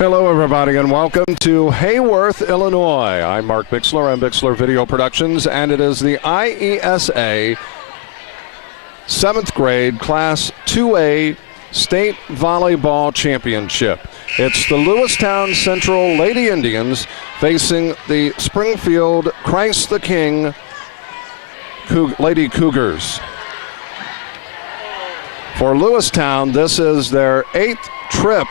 Hello, everybody, and welcome to Heyworth, Illinois. I'm Mark Bixler. I'm Bixler Video Productions, and it is the IESA 7th grade Class 2A State Volleyball Championship. It's the Lewistown Central Lady Indians facing the Springfield Christ the King Lady Cougars. For Lewistown, this is their 8th trip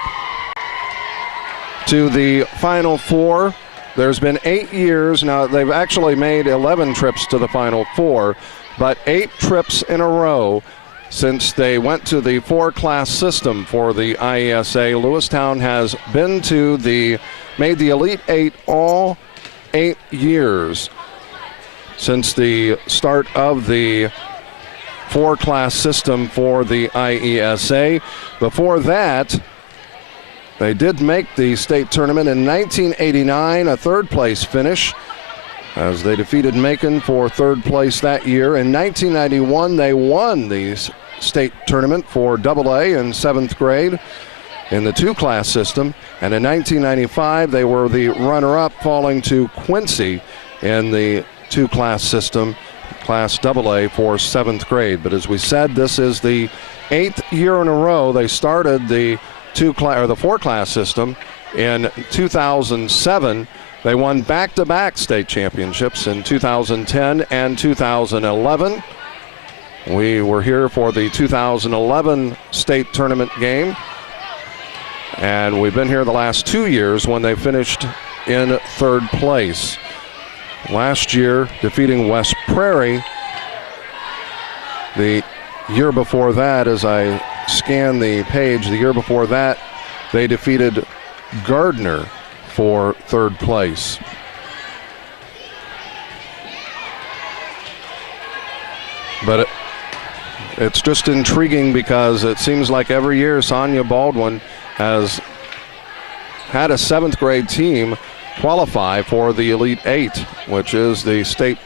to the Final Four. There's been 8 years. Now, they've actually made 11 trips to the Final Four, but 8 trips in a row since they went to the 4-class system for the IESA. Lewistown has been to made the Elite 8 all 8 years since the start of the 4-class system for the IESA. Before that, they did make the state tournament in 1989, a 3rd place finish, as they defeated Macon for 3rd place that year. In 1991, they won the state tournament for AA in 7th grade in the 2-class system. And in 1995, they were the runner-up, falling to Quincy in the 2-class system, Class AA for 7th grade. But as we said, this is the 8th year in a row. They started the 4-class system in 2007. They won back-to-back state championships in 2010 and 2011. We were here for the 2011 state tournament game, and we've been here the last 2 years when they finished in 3rd place. Last year, defeating West Prairie. The year before that, as I scan the page, the year before that, they defeated Gardner for 3rd place. But it's just intriguing because it seems like every year Sonia Baldwin has had a 7th grade team qualify for the Elite 8, which is the state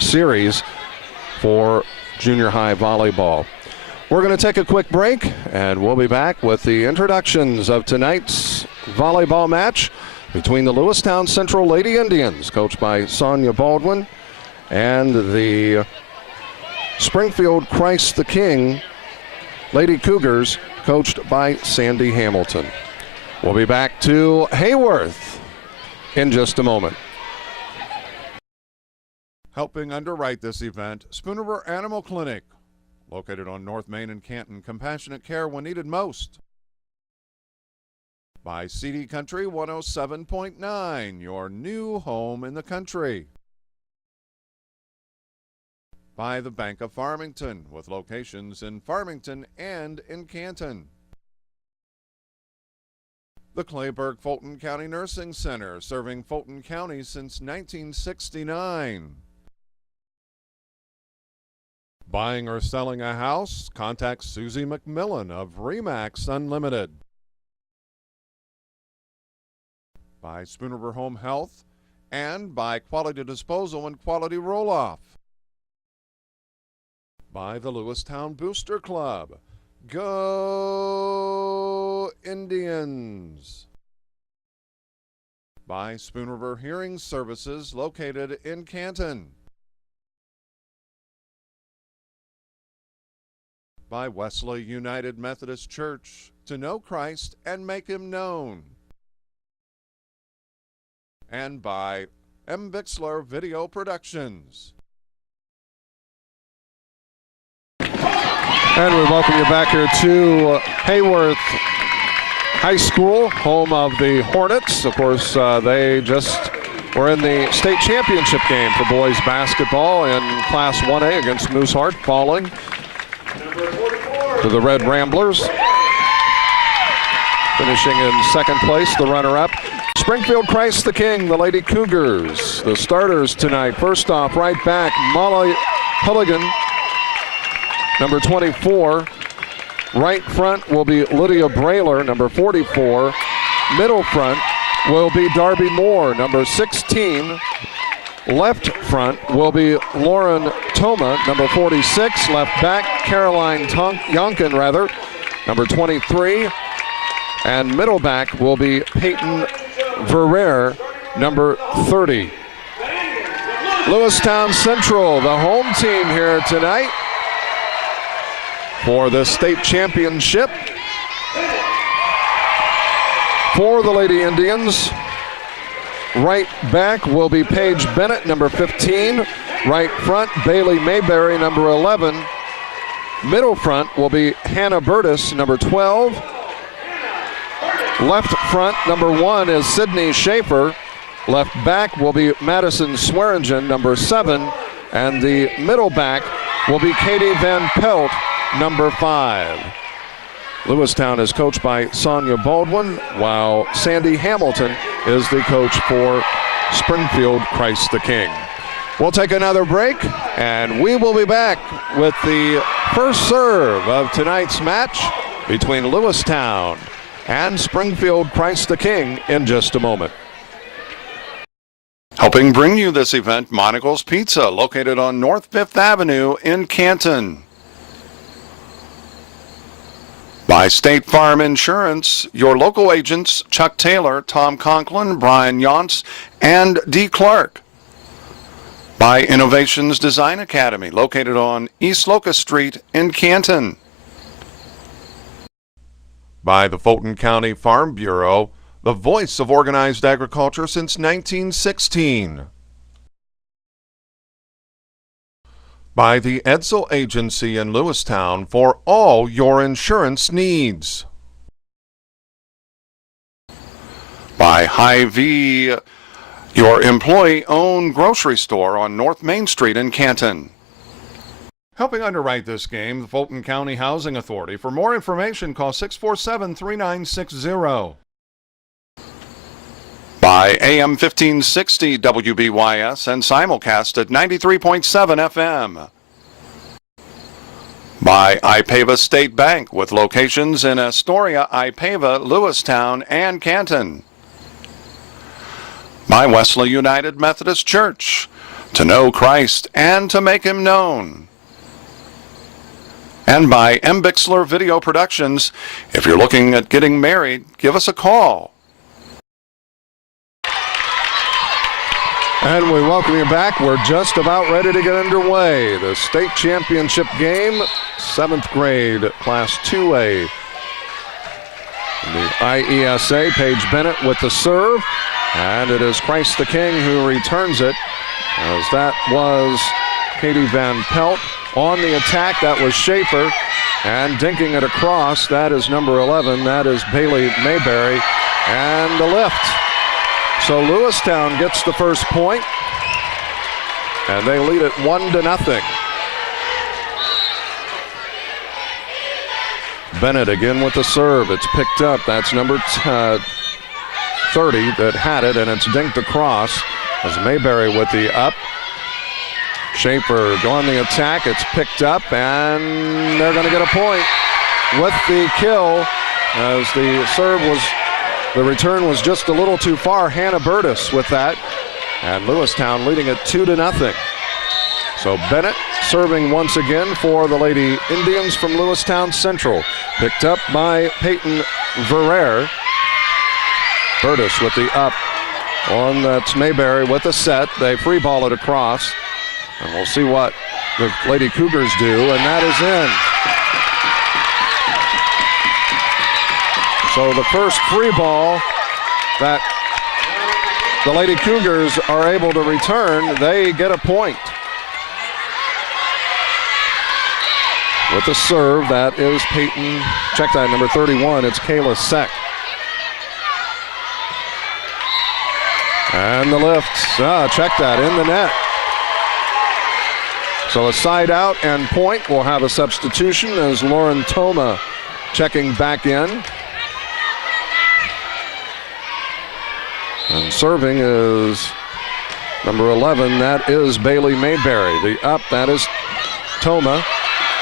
series for junior high volleyball. We're going to take a quick break, and we'll be back with the introductions of tonight's volleyball match between the Lewistown Central Lady Indians, coached by Sonia Baldwin, and the Springfield Christ the King Lady Cougars, coached by Sandy Hamilton. We'll be back to Heyworth in just a moment. Helping underwrite this event, Spooner Animal Clinic, located on North Main and Canton. Compassionate care when needed most. By CD Country 107.9, your new home in the country. By the Bank of Farmington, with locations in Farmington and in Canton. The Clayburgh Fulton County Nursing Center, serving Fulton County since 1969. Buying or selling a house? Contact Susie McMillan of RE/MAX Unlimited. By Spooner Home Health, and by Quality Disposal and Quality Roll-Off. By the Lewistown Booster Club. Go Indians! By Spooner Hearing Services, located in Canton. By Wesley United Methodist Church, to know Christ and make Him known. And by M. Bixler Video Productions. And we welcome you back here to Heyworth High School, home of the Hornets. Of course, they just were in the state championship game for boys basketball in Class 1A against Mooseheart, falling to the Red Ramblers. Finishing in 2nd place, the runner-up, Springfield Christ the King, the Lady Cougars. The starters tonight, first off, right back, Molly Hulligan, number 24. Right front will be Lydia Brailer, number 44. Middle front will be Darby Moore, number 16. Left front will be Lauren Toma, number 46. Left back, Caroline Yonkin, number 23. And middle back will be Peyton Verrer, number 30. Lewistown Central, the home team here tonight for the state championship. For the Lady Indians, right back will be Paige Bennett, number 15. Right front, Bailey Mayberry, number 11. Middle front will be Hannah Burtis, number 12. Left front, number 1 is Sydney Schaefer. Left back will be Madison Swearingen, number 7. And the middle back will be Katie Van Pelt, number 5. Lewistown is coached by Sonia Baldwin, while Sandy Hamilton is the coach for Springfield Christ the King. We'll take another break, and we will be back with the first serve of tonight's match between Lewistown and Springfield Christ the King in just a moment. Helping bring you this event, Monocle's Pizza, located on North 5th Avenue in Canton. By State Farm Insurance, your local agents Chuck Taylor, Tom Conklin, Brian Yonts, and D. Clark. By Innovations Design Academy, located on East Locust Street in Canton. By the Fulton County Farm Bureau, the voice of organized agriculture since 1916. By the Edsel Agency in Lewistown for all your insurance needs. By Hy-Vee, your employee-owned grocery store on North Main Street in Canton. Helping underwrite this game, the Fulton County Housing Authority. For more information, call 647-3960. By AM 1560 WBYS and simulcast at 93.7 FM. By IPAVA State Bank with locations in Astoria, IPAVA, Lewistown, and Canton. By Wesley United Methodist Church, to know Christ and to make him known. And by M. Bixler Video Productions. If you're looking at getting married, give us a call. And we welcome you back. We're just about ready to get underway. The state championship game, 7th grade, Class 2A. The IESA, Paige Bennett with the serve. And it is Christ the King who returns it, as that was Katie Van Pelt. On the attack, that was Schaefer. And dinking it across, that is number 11. That is Bailey Mayberry. And the lift. So Lewistown gets the first point, and they lead it 1-0. Bennett again with the serve. It's picked up. That's number 30 that had it, and it's dinked across as Mayberry with the up. Schaefer on the attack. It's picked up, and they're going to get a point with the kill as the serve was. The return was just a little too far. Hannah Burtis with that. And Lewistown leading it 2-0. So Bennett serving once again for the Lady Indians from Lewistown Central. Picked up by Peyton Verrer. Burtis with the up. On that's Mayberry with the set. They free ball it across. And we'll see what the Lady Cougars do. And that is in. So the first free ball that the Lady Cougars are able to return, they get a point. With the serve, that is Peyton, check that, number 31, it's Kayla Seck. And the lift, check that, in the net. So a side out and point. We'll have a substitution as Lauren Toma checking back in. And serving is number 11, that is Bailey Mayberry. The up, that is Toma.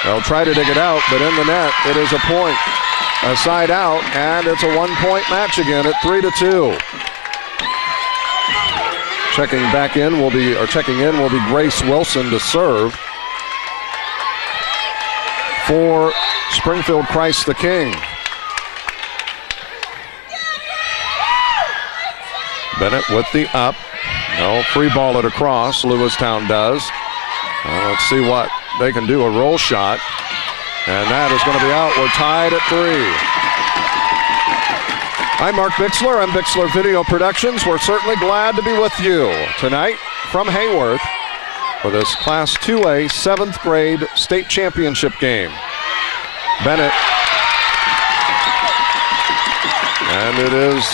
They'll try to dig it out, but in the net, it is a point. A side out, and it's a one-point match again at 3-2. Checking in will be Grace Wilson to serve for Springfield Christ the King. Bennett with the up. No, free ball it across. Lewistown does. Let's see what they can do. A roll shot. And that is going to be out. We're tied at 3. I'm Mark Bixler. I'm Bixler Video Productions. We're certainly glad to be with you tonight from Heyworth for this Class 2A 7th grade state championship game. Bennett. And it is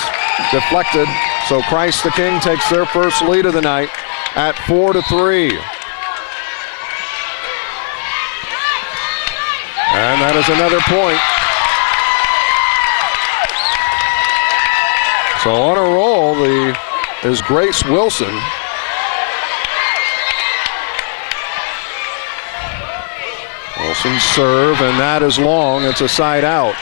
deflected. So Christ the King takes their first lead of the night at 4-3. And that is another point. So on a roll is Grace Wilson. Wilson's serve, and that is long. It's a side out.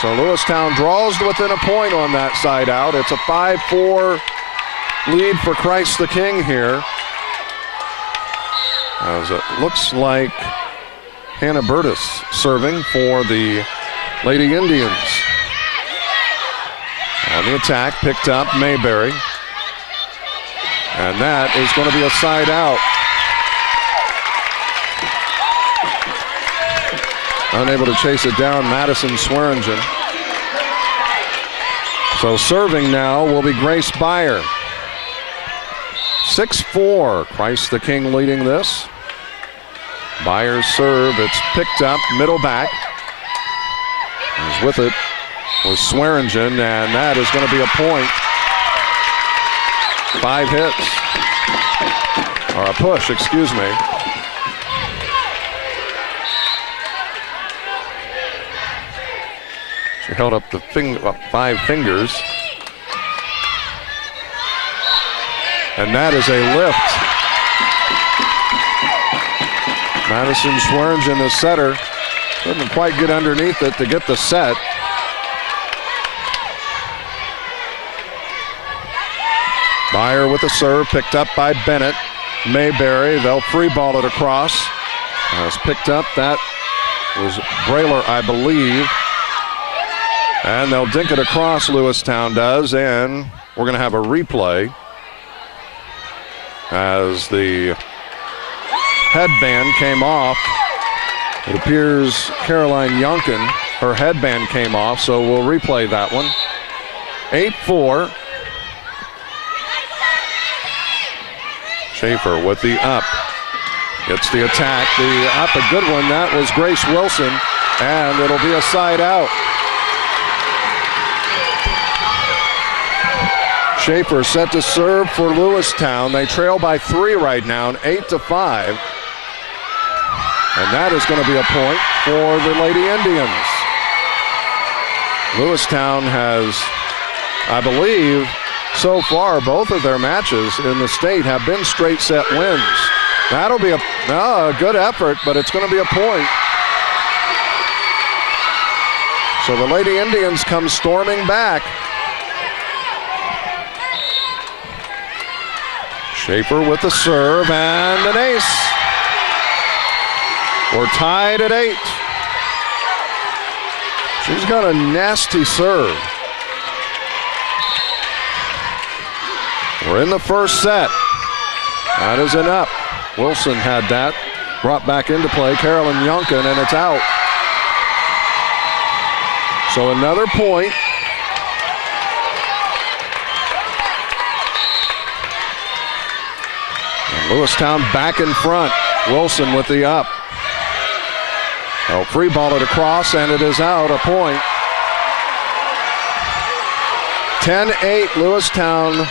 So Lewistown draws within a point on that side out. It's a 5-4 lead for Christ the King here. As it looks like Hannah Burtis serving for the Lady Indians. On the attack, picked up Mayberry. And that is going to be a side out. Unable to chase it down, Madison Swearingen. So serving now will be Grace Byer. 6-4, Christ the King leading this. Byer's serve, it's picked up, middle back. Is with it was Swearingen, and that is going to be a point. 5 hits. Or a push, excuse me. She held up the 5 fingers. And that is a lift. Madison Swearingen, the setter, couldn't quite get underneath it to get the set. Byer with the serve, picked up by Bennett. Mayberry, they'll free ball it across. It's picked up, that was Brailer, I believe. And they'll dink it across, Lewistown does, and we're going to have a replay as the headband came off. It appears Caroline Yonkin, her headband came off, so we'll replay that one. 8-4. Schaefer with the up. Gets the attack. The up, a good one. That was Grace Wilson, and it'll be a side out. Schaefer set to serve for Lewistown. They trail by 3 right now, 8-5. And that is going to be a point for the Lady Indians. Lewistown has, I believe, so far, both of their matches in the state have been straight set wins. That'll be a good effort, but it's going to be a point. So the Lady Indians come storming back. Schaefer with the serve and an ace. We're tied at 8. She's got a nasty serve. We're in the first set. That is an up. Wilson had that. Brought back into play. Carolyn Yonkin, and it's out. So another point. And Lewistown back in front. Wilson with the up. They'll free ball it across, and it is out. A point. 10-8, Lewistown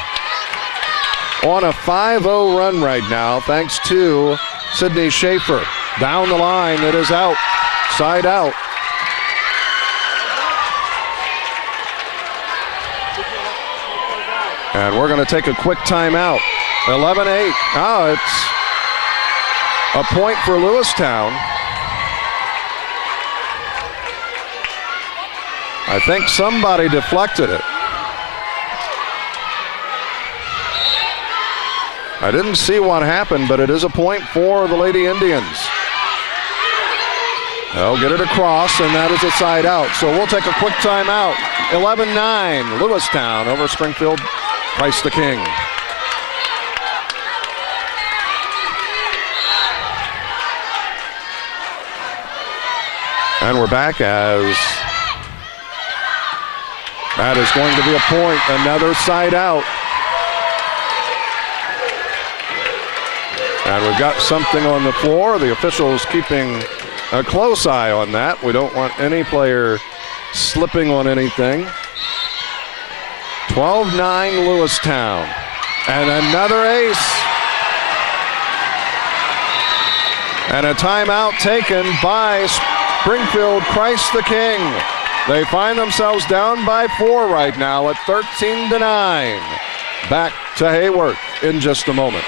on a 5-0 run right now, thanks to Sydney Schaefer. Down the line, it is out. Side out. And we're going to take a quick timeout. 11-8. Oh, it's a point for Lewistown. I think somebody deflected it. I didn't see what happened, but it is a point for the Lady Indians. They'll get it across, and that is a side out. So we'll take a quick timeout. 11-9, Lewistown over Springfield Christ the King. And we're back as that is going to be a point. Another side out. And we've got something on the floor. The officials keeping a close eye on that. We don't want any player slipping on anything. 12-9 Lewistown. And another ace. And a timeout taken by Springfield Christ the King. They find themselves down by 4 right now at 13-9. Back to Heyworth in just a moment.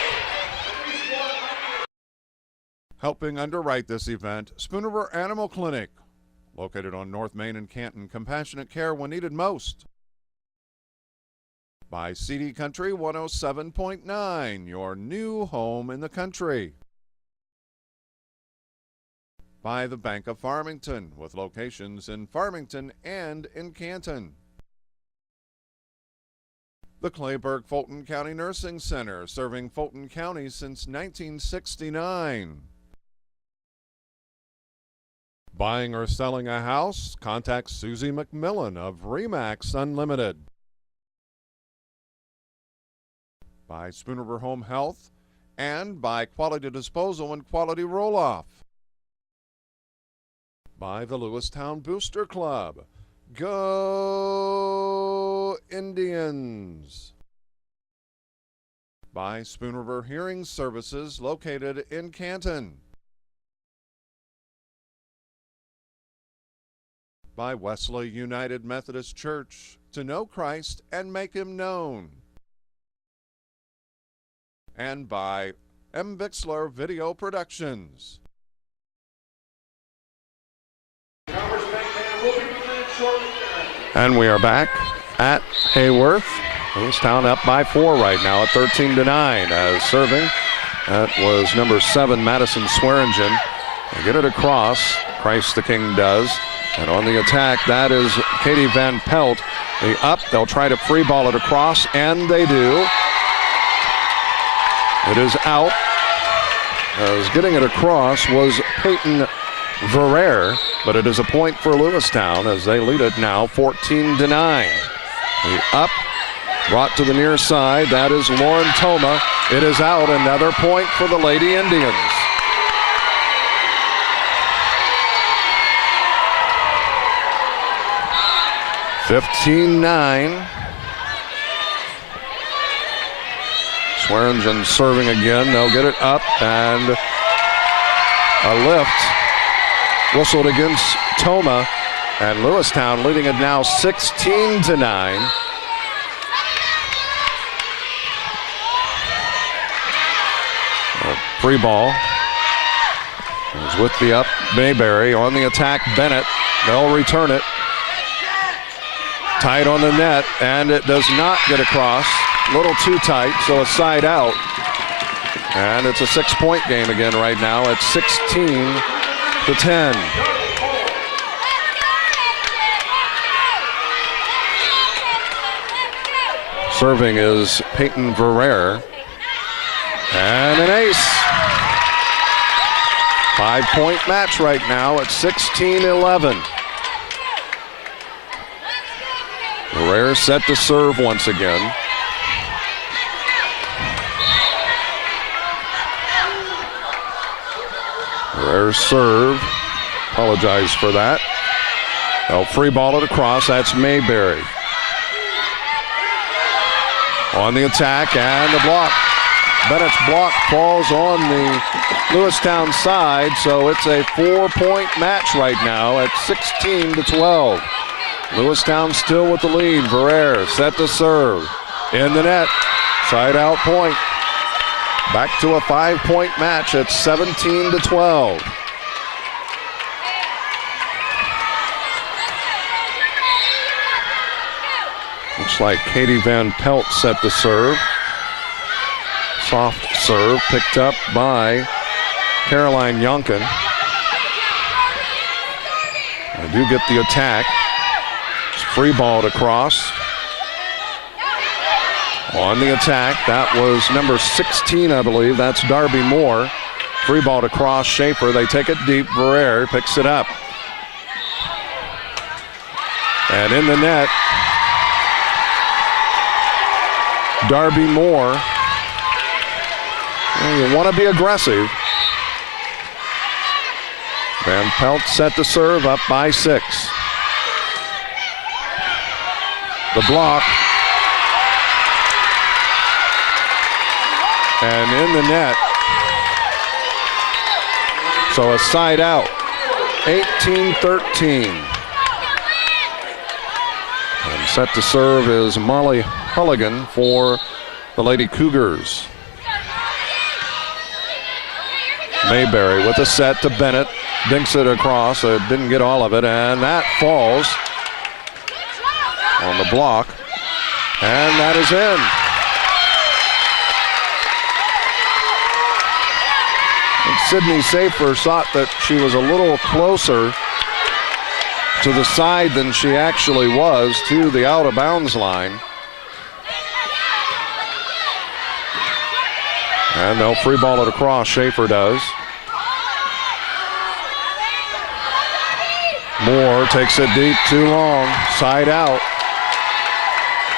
Helping underwrite this event, Spooner Animal Clinic, located on North Main and Canton. Compassionate care when needed most. By CD Country 107.9, your new home in the country. By the Bank of Farmington, with locations in Farmington and in Canton. The Clayburgh-Fulton County Nursing Center, serving Fulton County since 1969. Buying or selling a house? Contact Susie McMillan of RE/MAX Unlimited. By Spooner Home Health and by Quality Disposal and Quality Roll-Off. By the Lewistown Booster Club. Go Indians! By Spooner Hearing Services, located in Canton. By Wesley United Methodist Church, to know Christ and make Him known. And by M. Bixler Video Productions. And we are back at Heyworth. Lewistown up by 4 right now at 13-9 as serving. That was number 7, Madison Swearingen. They get it across. Christ the King does. And on the attack, that is Katie Van Pelt. The up, they'll try to free ball it across, and they do. It is out. As getting it across was Peyton Verrer, but it is a point for Lewistown as they lead it now 14-9. The up, brought to the near side, that is Lauren Toma. It is out, another point for the Lady Indians. 15-9. Swearingen serving again. They'll get it up, and a lift whistled against Toma, and Lewistown leading it now 16-9. Free ball is with the up. Mayberry on the attack. Bennett. They'll return it. Tight on the net, and it does not get across. A little too tight, so a side out. And it's a 6-point game again right now at 16-10. Serving is Peyton Verrer. And an ace. 5-point match right now at 16-11. Verrer set to serve once again. Verrer serve. Apologize for that. They'll free ball it across. That's Mayberry. On the attack and the block. Bennett's block falls on the Lewistown side, so it's a 4-point match right now at 16-12. Lewistown still with the lead. Verrer set to serve. In the net. Side out point. Back to a 5-point match at 17-12. Looks like Katie Van Pelt set to serve. Soft serve picked up by Caroline Yonkin. They do get the attack. It's free balled across. On the attack, that was number 16, I believe. That's Darby Moore. Free ball to cross Schaefer. They take it deep. Verrier picks it up. And in the net, Darby Moore. You want to be aggressive. Van Pelt set to serve, up by 6. The block. And in the net. So a side out. 18-13. And set to serve is Molly Hulligan for the Lady Cougars. Mayberry with a set to Bennett. Dinks it across. Didn't get all of it. And that falls on the block. And that is in. And Sydney Safer thought that she was a little closer to the side than she actually was to the out of bounds line. And they'll free ball it across. Schaefer does. Moore takes it deep, too long. Side out.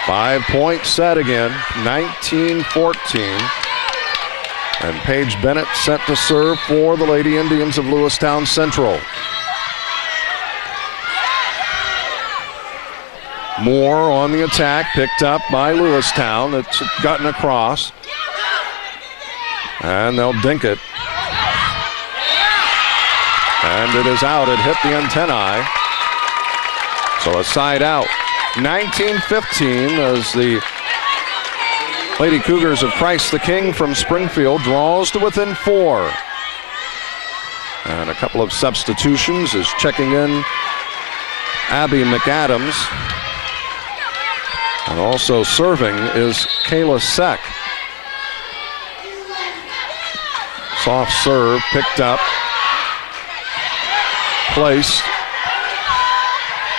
5-point set again. 19-14. And Paige Bennett set to serve for the Lady Indians of Lewistown Central. Moore on the attack, picked up by Lewistown. It's gotten across. And they'll dink it. And it is out. It hit the antennae. So a side out. 19-15 as the Lady Cougars of Christ the King from Springfield draws to within 4. And a couple of substitutions is checking in Abby McAdams. And also serving is Kayla Seck. Soft serve, picked up. Placed.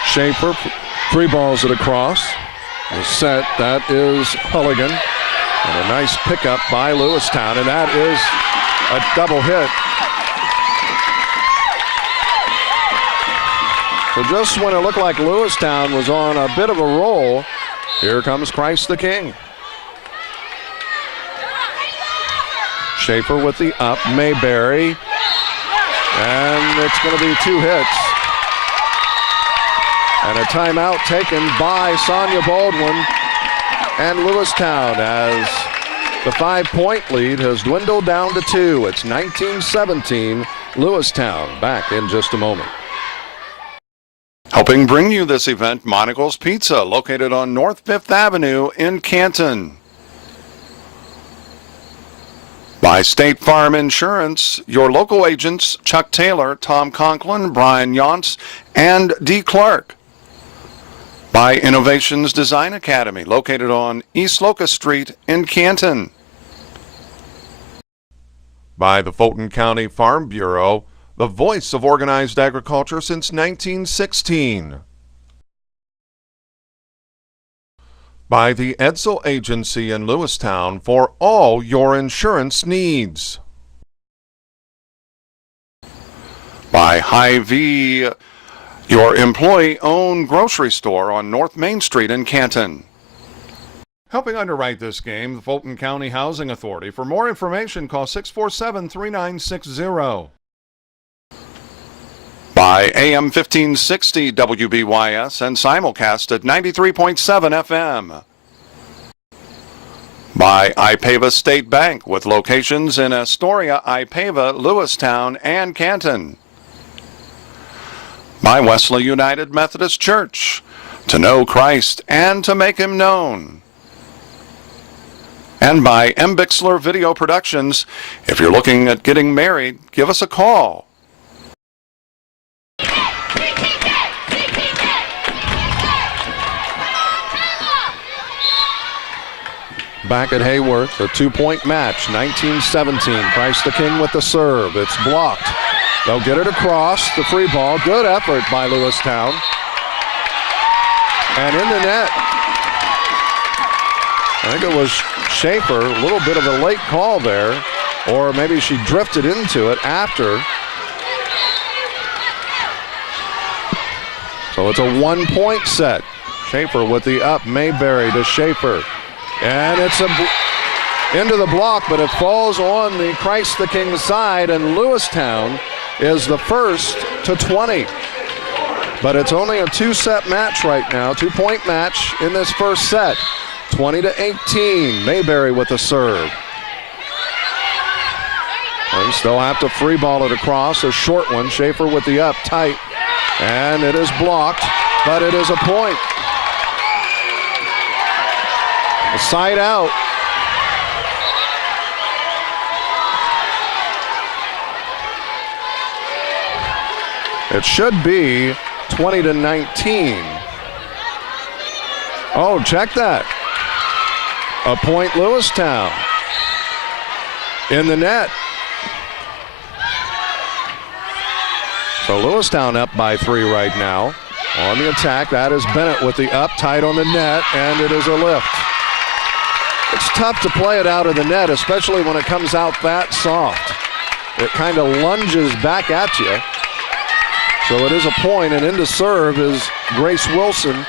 Schaefer free balls it across. The set, that is Hulligan. And a nice pickup by Lewistown, and that is a double hit. So just when it looked like Lewistown was on a bit of a roll, here comes Christ the King. Schaefer with the up, Mayberry. And it's going to be 2 hits. And a timeout taken by Sonia Baldwin and Lewistown as the 5-point lead has dwindled down to 2. It's 19-17. Lewistown back in just a moment. Helping bring you this event, Monocle's Pizza, located on North 5th Avenue in Canton. By State Farm Insurance, your local agents Chuck Taylor, Tom Conklin, Brian Yonts, and D. Clark. By Innovations Design Academy, located on East Locust Street in Canton. By the Fulton County Farm Bureau, the voice of organized agriculture since 1916. By the Edsel Agency in Lewistown for all your insurance needs. By Hy-Vee, your employee-owned grocery store on North Main Street in Canton. Helping underwrite this game, the Fulton County Housing Authority. For more information, call 647-3960. By AM 1560 WBYS and simulcast at 93.7 FM. By Ipava State Bank with locations in Astoria, Ipava, Lewistown, and Canton. By Wesley United Methodist Church, to know Christ and to make Him known. And by M. Bixler Video Productions. If you're looking at getting married, give us a call. Back at Heyworth, a 2-point match, 19-17. Christ the King with the serve. It's blocked. They'll get it across. The free ball. Good effort by Lewistown. And in the net. I think it was Schaefer, a little bit of a late call there, or maybe she drifted into it after. So it's a 1-point set. Schaefer with the up, Mayberry to Schaefer. And it's into the block, but it falls on the Christ the King side, and Lewistown is the first to 20. But it's only a 2-set match right now, 2-point match in this first set. 20-18, Mayberry with the serve. They still have to free ball it across, a short one. Schaefer with the up, tight, and it is blocked, but it is a point. A side out. It should be 20-19. Oh, check that. A point Lewistown. In the net. So Lewistown up by 3 right now. On the attack, that is Bennett with the up, tight on the net, and it is a lift. It's tough to play it out of the net, especially when it comes out that soft. It kind of lunges back at you. So it is a point, and in to serve is Grace Wilson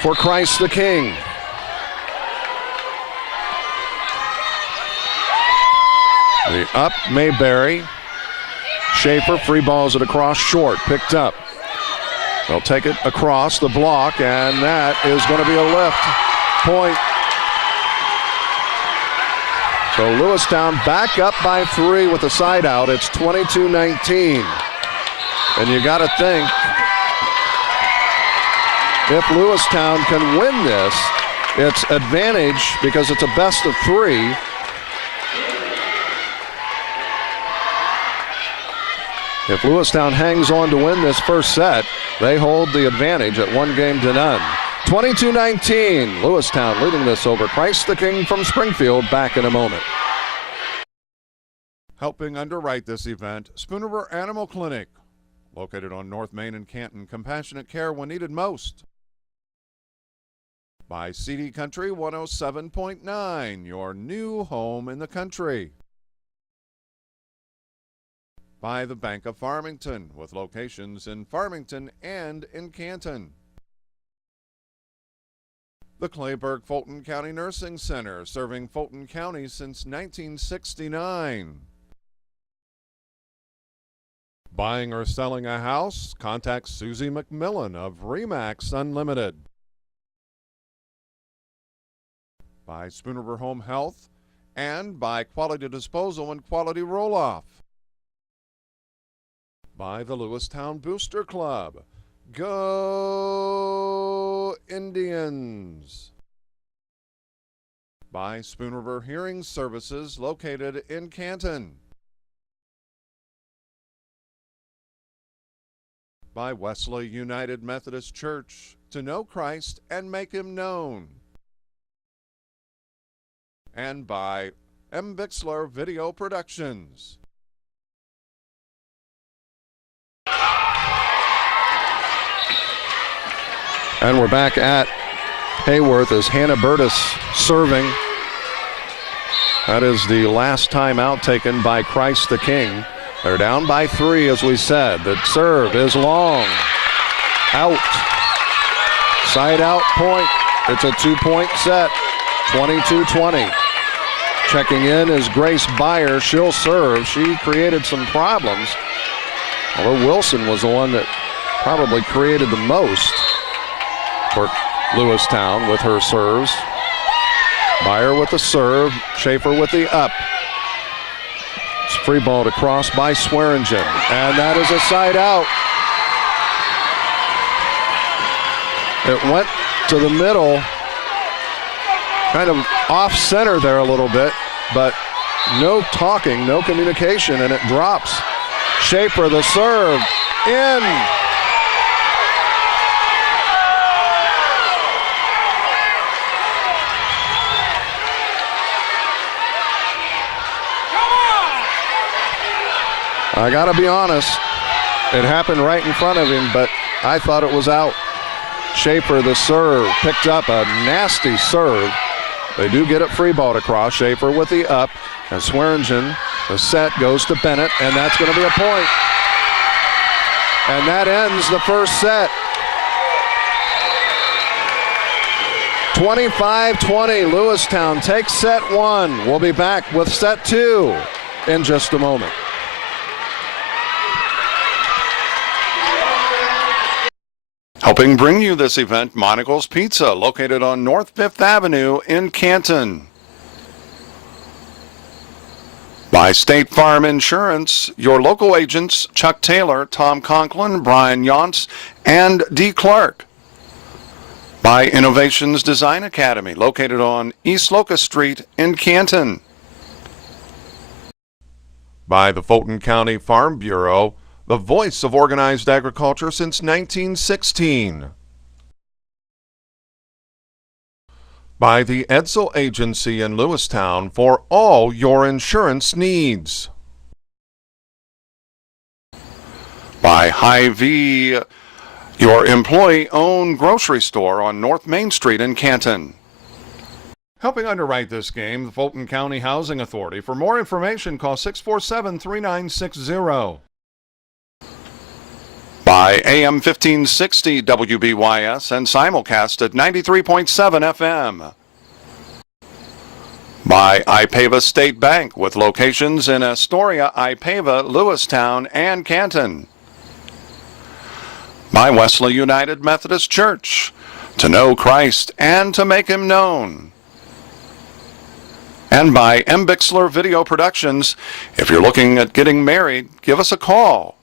for Christ the King. The up, Mayberry. Schaefer free balls it across short, picked up. They'll take it across the block, and that is going to be a lift. Point. So Lewistown back up by 3 with a side out. It's 22-19. And you got to think, if Lewistown can win this, it's advantage because it's a best of 3. If Lewistown hangs on to win this first set, they hold the advantage at 1-0. 22-19, Lewistown leading this over Christ the King from Springfield. Back in a moment. Helping underwrite this event, Spoon River Animal Clinic, located on North Main and Canton. Compassionate care when needed most. By CD Country 107.9, your new home in the country. By the Bank of Farmington, with locations in Farmington and in Canton. The Clayburgh-Fulton County Nursing Center, serving Fulton County since 1969. Buying or selling a house? Contact Susie McMillan of RE/MAX Unlimited. By Spoon River Home Health, and by Quality Disposal and Quality Roll-Off. By the Lewistown Booster Club. Go Indians! By Spoon River Hearing Services, located in Canton. By Wesley United Methodist Church, to know Christ and make Him known. And by M. Bixler Video Productions. And we're back at Heyworth as Hannah Burtis serving. That is the last time out taken by Christ the King. They're down by 3, as we said. The serve is long. Out. Side out point. It's a 2-point set. 22-20. Checking in is Grace Byer. She'll serve. She created some problems, although Wilson was the one that probably created the most for Lewistown with her serves. Byer with the serve, Schaefer with the up. It's free balled across by Swearingen, and that is a side out. It went to the middle, kind of off center there a little bit, but no talking, no communication, and it drops. Schaefer the serve, in. I gotta be honest, it happened right in front of him, but I thought it was out. Schaefer the serve, picked up a nasty serve, They do get it free ball across. Schaefer with the up. And Swearingen, the set goes to Bennett, and that's going to be a point. And that ends the first set. 25-20, Lewistown takes set one. We'll be back with set two in just a moment. Helping bring you this event, Monocle's Pizza, located on North Fifth Avenue in Canton. By State Farm Insurance, your local agents Chuck Taylor, Tom Conklin, Brian Yonts, and D. Clark. By Innovations Design Academy, located on East Locust Street in Canton. By the Fulton County Farm Bureau, the voice of organized agriculture since 1916. By the Edsel Agency in Lewistown for all your insurance needs. By Hy-Vee, your employee-owned grocery store on North Main Street in Canton. Helping underwrite this game, the Fulton County Housing Authority. For more information, call 647-3960. By AM 1560 WBYS and simulcast at 93.7 FM. By Ipava State Bank with locations in Astoria, Ipava, Lewistown, and Canton. By Wesley United Methodist Church, to know Christ and to make Him known. And by M. Bixler Video Productions. If you're looking at getting married, give us a call.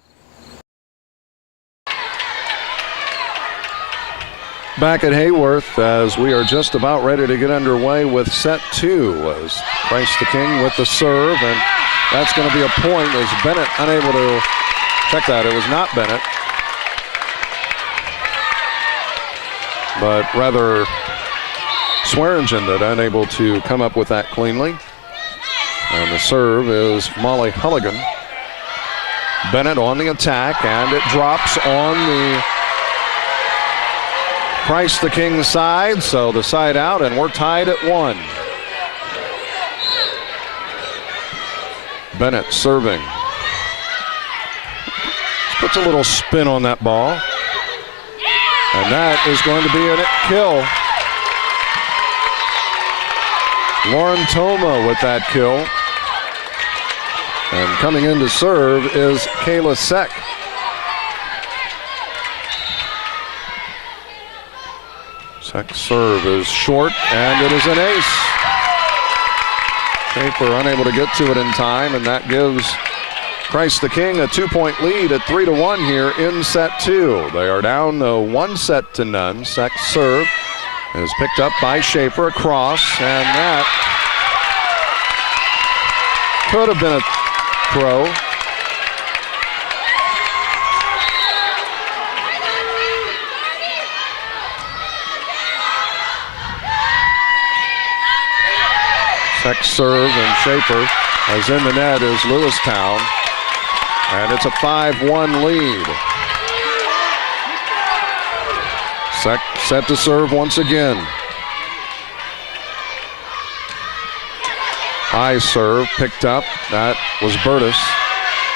Back at Heyworth as we are just about ready to get underway with set two as Christ the King with the serve, and that's going to be a point as Bennett unable to check that. It was not Bennett, but rather Swearingen that unable to come up with that cleanly. And the serve is Molly Hulligan. Bennett on the attack, and it drops on the Christ the King side, so the side out, and we're tied at one. Bennett serving. Puts a little spin on that ball. And that is going to be a kill. Lauren Toma with that kill. And coming in to serve is Kayla Seck. Seck's serve is short, and it is an ace. Schaefer unable to get to it in time, and that gives Christ the King a 2-point lead at 3-1 here in set two. They are down 1-0. Seck's serve is picked up by Schaefer across, and that could have been a throw. Seck's serve, and Schaefer, as in the net is Lewistown, and it's a 5-1 lead. Seck set to serve once again. High serve picked up. That was Burtis.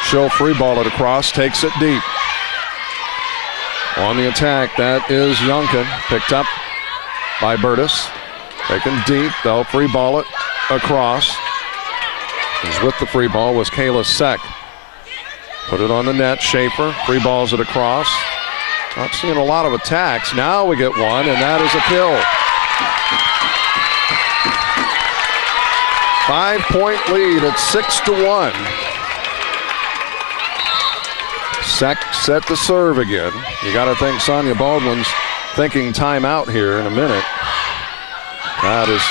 She'll free ball it across, takes it deep. On the attack, that is Yonkin, picked up by Burtis. Taken deep, they'll free ball it across. Is with the free ball was Kayla Seck. Put it on the net, Schaefer free balls it across. Not seeing a lot of attacks. Now we get one, and that is a kill. 5-point lead at 6-1. Seck set to serve again. You got to think Sonia Baldwin's thinking timeout here in a minute. That is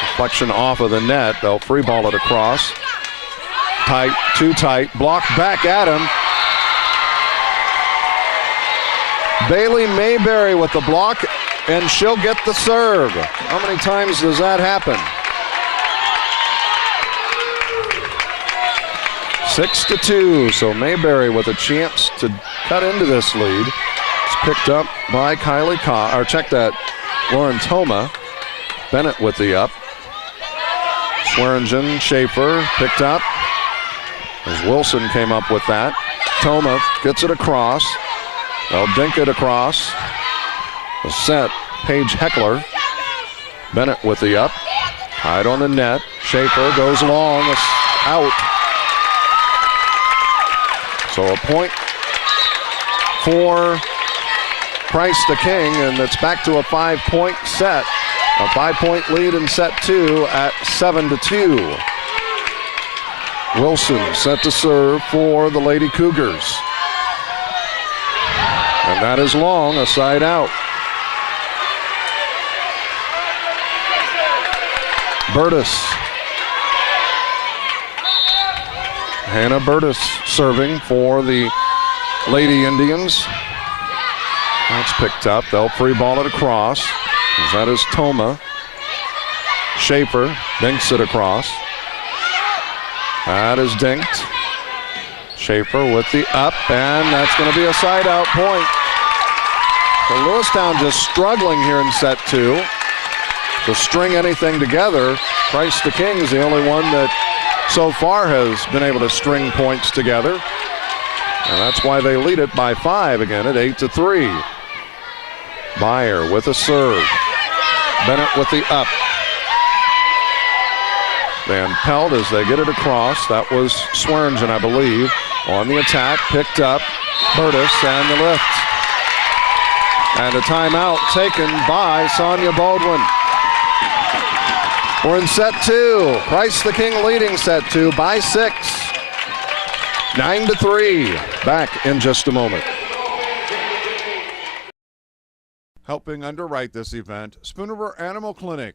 deflection off of the net. They'll free ball it across. Tight, too tight. Blocked back at him. Bailey Mayberry with the block, and she'll get the serve. How many times does that happen? 6-2, so Mayberry with a chance to cut into this lead. It's picked up by Kylie check that, Lauren Toma. Bennett with the up. Swearingen, Schaefer picked up as Wilson came up with that. Toma gets it across. They'll dink it across. The set, Paige Heckler. Bennett with the up. Tied on the net. Schaefer goes long. It's out. So a point for Christ the King, and it's back to a 5-point set. A 5-point lead in set 2 at 7-2. Wilson set to serve for the Lady Cougars. And that is long, a side out. Burtis. Hannah Burtis serving for the Lady Indians. That's picked up. They'll free ball it across. That is Toma. Schaefer dinks it across. That is dinked. Schaefer with the up, and that's going to be a side out point. So Lewistown just struggling here in set 2 to string anything together. Christ the King is the only one that so far has been able to string points together. And that's why they lead it by 5 again at 8-3. Meyer with a serve. Bennett with the up. Van Pelt as they get it across. That was Swearingen, I believe. On the attack, picked up. Burtis and the lift. And a timeout taken by Sonia Baldwin. We're in set 2. Christ the King leading set 2 by 6. 9-3. Back in just a moment. Helping underwrite this event, Spoon River Animal Clinic,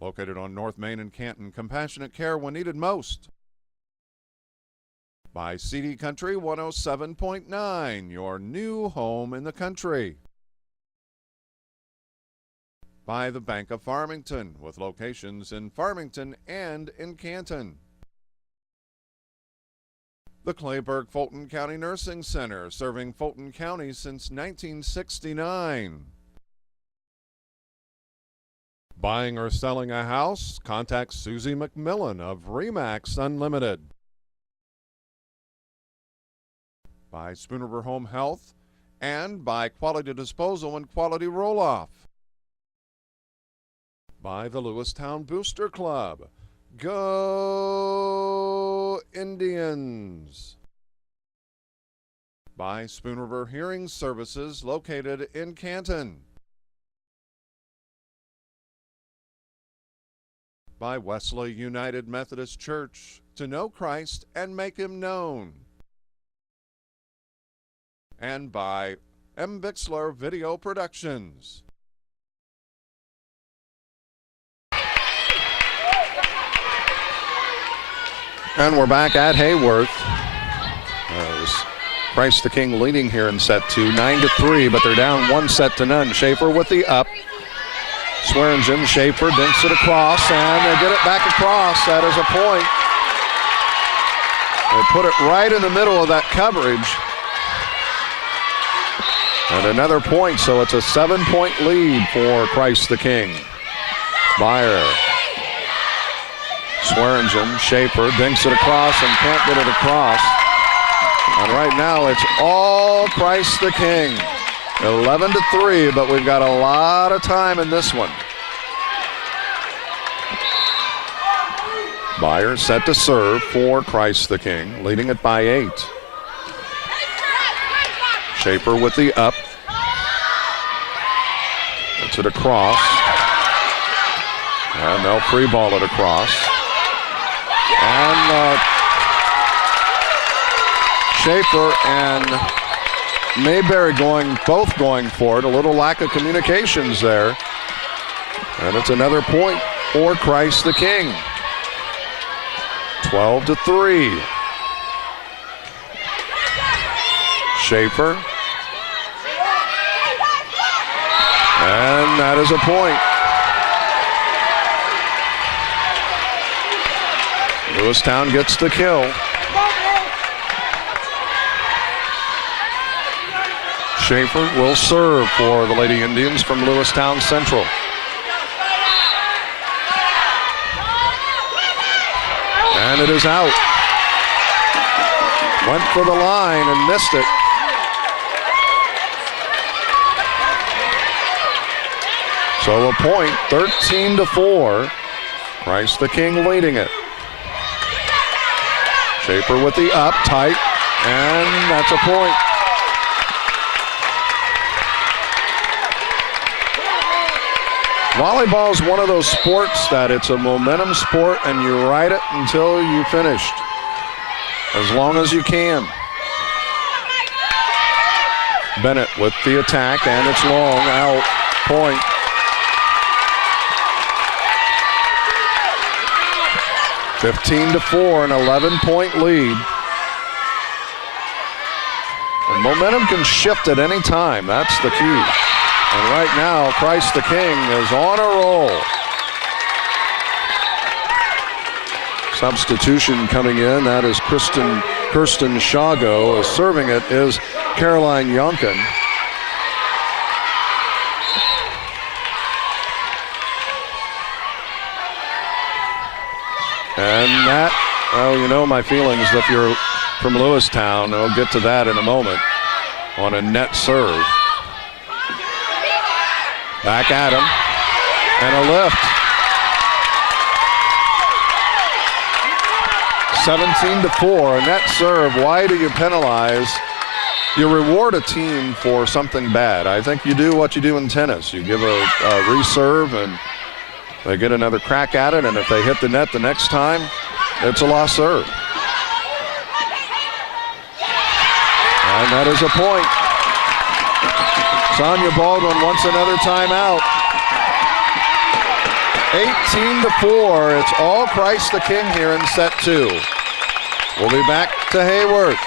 located on North Main and Canton. Compassionate care when needed most. By CD Country 107.9, your new home in the country. By the Bank of Farmington, with locations in Farmington and in Canton. The Clayburgh Fulton County Nursing Center, serving Fulton County since 1969. Buying or selling a house? Contact Susie McMillan of RE/MAX Unlimited. By Spoon River Home Health and by Quality Disposal and Quality Roll-Off. By the Lewistown Booster Club. Go Indians! By Spoon River Hearing Services, located in Canton. By Wesley United Methodist Church, to know Christ and make him known. And by M. Bixler Video Productions. And we're back at Heyworth. Christ the King leading here in set 2, 9-3, but they're down 1-0. Schaefer with the up. Swearingen, Schaefer dinks it across, and they get it back across. That is a point. They put it right in the middle of that coverage. And another point, so it's a 7-point lead for Christ the King. Meyer. Swearingen, Schaefer dinks it across and can't get it across. And right now it's all Christ the King. 11-3, but we've got a lot of time in this one. Meyer set to serve for Christ the King, leading it by 8. Schaefer with the up. Gets it across. And they'll free ball it across. And Schaefer and Mayberry both going for it. A little lack of communications there. And it's another point for Christ the King. 12-3. Schaefer. And that is a point. Lewistown gets the kill. Schaefer will serve for the Lady Indians from Lewistown Central. And it is out. Went for the line and missed it. So a point, 13-4. Christ the King leading it. Schaefer with the up, tight, and that's a point. Volleyball is one of those sports that it's a momentum sport and you ride it until you finished, as long as you can. Bennett with the attack, and it's long, out, point. (15-4), an 11-point lead. And momentum can shift at any time. That's the key. And right now, Christ the King is on a roll. Substitution coming in. That is Kirsten Shago. Serving it is Caroline Yonkin. And that, well, you know my feelings if you're from Lewistown. I'll get to that in a moment. On a net serve. Back at him. And a lift. 17-4. A net serve. Why do you penalize? You reward a team for something bad. I think you do what you do in tennis. You give a reserve and they get another crack at it, and if they hit the net the next time, it's a lost serve. And that is a point. Sonia Baldwin wants another timeout. 18-4. It's all Christ the King here in set two. We'll be back to Heyworth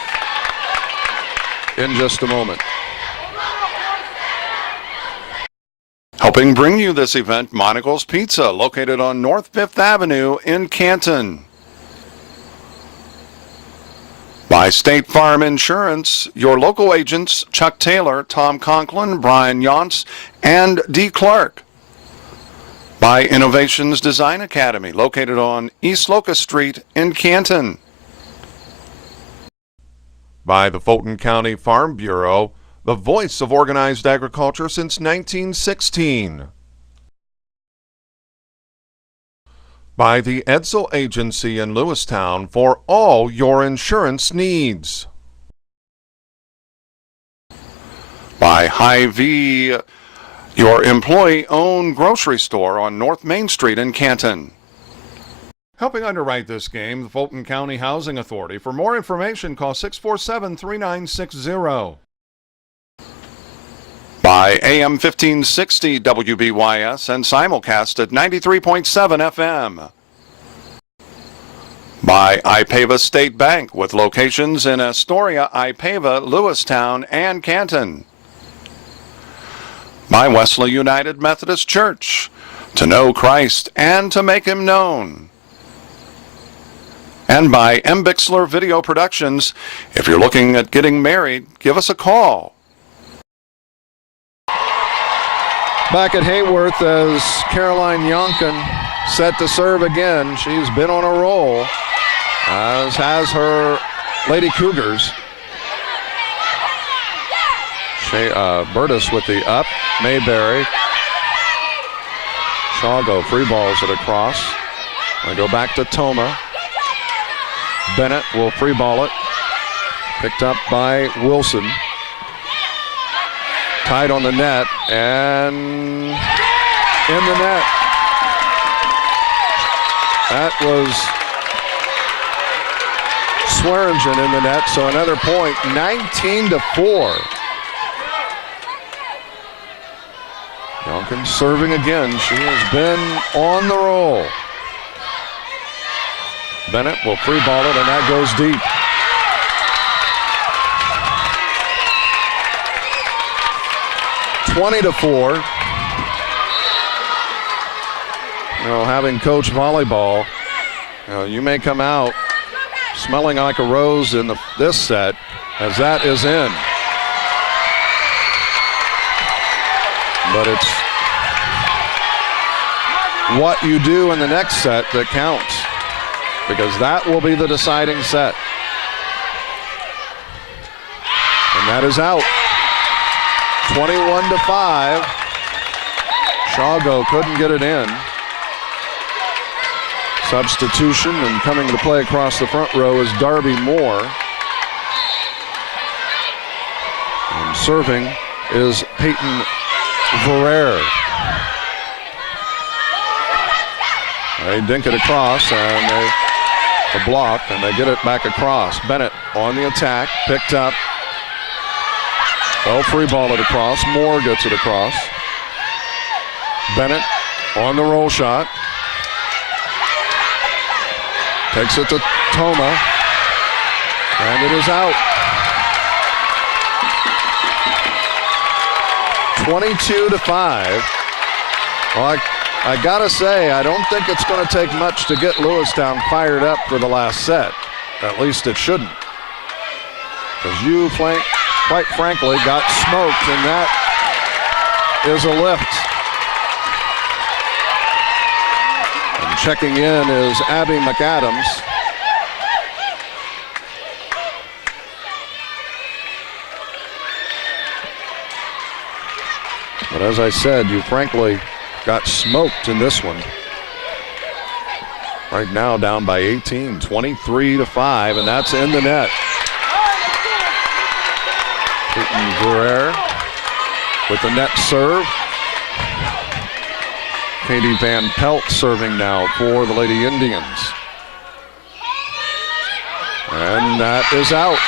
in just a moment. Helping bring you this event, Monocle's Pizza, located on North 5th Avenue in Canton. By State Farm Insurance, your local agents Chuck Taylor, Tom Conklin, Brian Yonts, and D. Clark. By Innovations Design Academy, located on East Locust Street in Canton. By the Fulton County Farm Bureau, the voice of organized agriculture since 1916. By the Edsel Agency in Lewistown for all your insurance needs. By Hy-Vee, your employee-owned grocery store on North Main Street in Canton. Helping underwrite this game, the Fulton County Housing Authority. For more information, call 647-3960. By AM 1560 WBYS and simulcast at 93.7 FM. By IPAVA State Bank with locations in Astoria, IPAVA, Lewistown, and Canton. By Wesley United Methodist Church, to know Christ and to make Him known. And by M. Bixler Video Productions. If you're looking at getting married, give us a call. Back at Heyworth as Caroline Yonkin set to serve again. She's been on a roll, as has her Lady Cougars. Burtis with the up. Mayberry. Shago free balls it across. I go back to Toma. Bennett will free ball it. Picked up by Wilson. Tied on the net and in the net. That was Swearingen in the net, so another point, 19-4. Yonkin serving again. She has been on the roll. Bennett will free ball it, and that goes deep. (20-4). You know, having coached volleyball, you know, you may come out smelling like a rose in this set, as that is in. But it's what you do in the next set that counts. because that will be the deciding set. And that is out. 21-5. Shago couldn't get it in. Substitution, and coming to play across the front row is Darby Moore. And serving is Peyton Verrer. They dink it across, and a block, and they get it back across. Bennett on the attack, picked up. They'll free ball it across. Moore gets it across. Bennett on the roll shot. Takes it to Toma, and it is out. 22-5. Well, I gotta say, I don't think it's going to take much to get Lewistown fired up for the last set. At least it shouldn't. Because you, quite frankly, got smoked, and that is a lift. And checking in is Abby McAdams. But as I said, you frankly got smoked in this one. Right now down by 18, 23-5, and that's in the net. Peyton Guerrero with the net serve. Katie Van Pelt serving now for the Lady Indians. And that is out.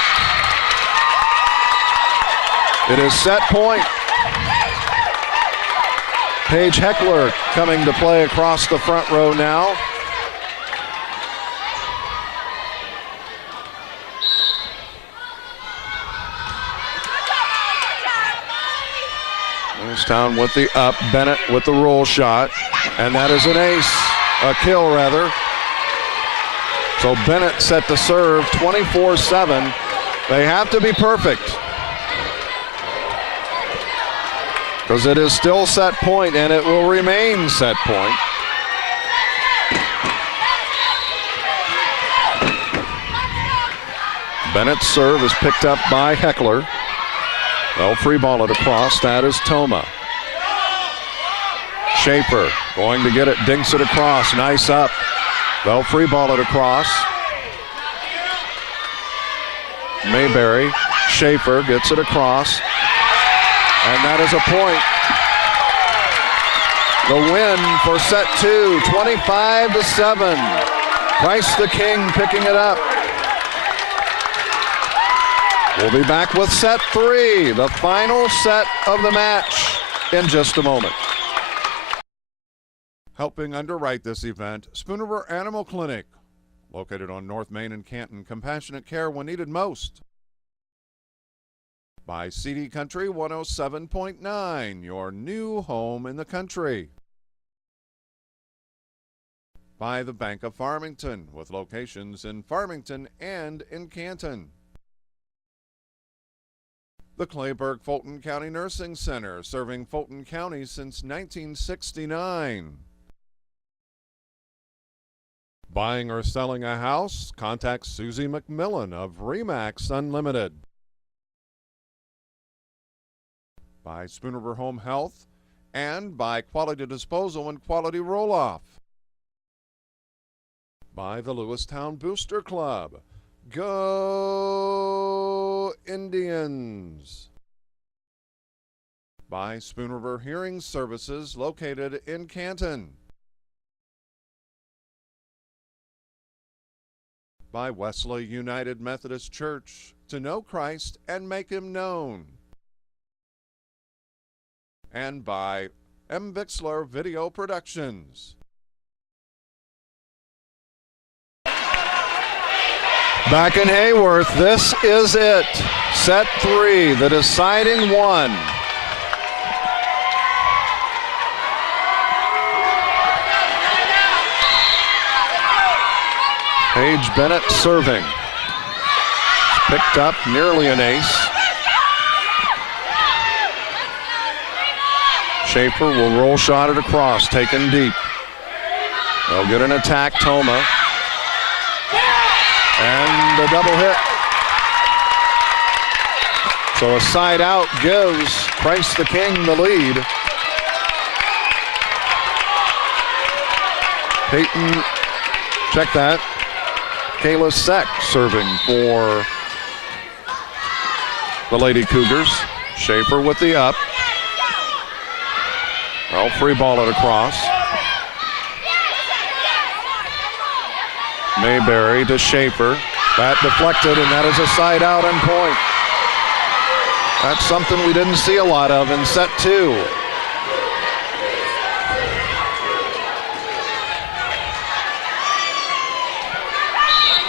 It is set point. Paige Heckler coming to play across the front row now. Lewistown with the up, Bennett with the roll shot, and that is an ace, a kill rather. So Bennett set to serve 24-7. They have to be perfect, because it is still set point, and it will remain set point. Bennett's serve is picked up by Heckler. They'll free ball it across. That is Toma. Schaefer going to get it, dinks it across. Nice up. They'll free ball it across. Mayberry. Schaefer gets it across. And that is a point. The win for set 2, 25-7. Price the King picking it up. We'll be back with set 3, the final set of the match, in just a moment. Helping underwrite this event, Spooner Animal Clinic, located on North Main in Canton. Compassionate care when needed most. By CD Country 107.9, your new home in the country. By the Bank of Farmington, with locations in Farmington and in Canton. The Clayburgh Fulton County Nursing Center, serving Fulton County since 1969. Buying or selling a house? Contact Susie McMillan of Remax Unlimited. By Spooner Home Health, and by Quality Disposal and Quality Roll-Off. By the Lewistown Booster Club. Go Indians! By Spoon River Hearing Services, located in Canton. By Wesley United Methodist Church, to know Christ and make Him known. And by M. Bixler Video Productions. Back in Heyworth, this is it. Set 3, the deciding one. Paige Bennett serving. Picked up, nearly an ace. Schaefer will roll shot it across, taken deep. They'll get an attack, Toma. And the double hit. So a side out gives Price the King the lead. Peyton, check that. Kayla Seck serving for the Lady Cougars. Schaefer with the up. Well, free ball it across. Mayberry to Schaefer. That deflected, and that is a side out and point. That's something we didn't see a lot of in set two.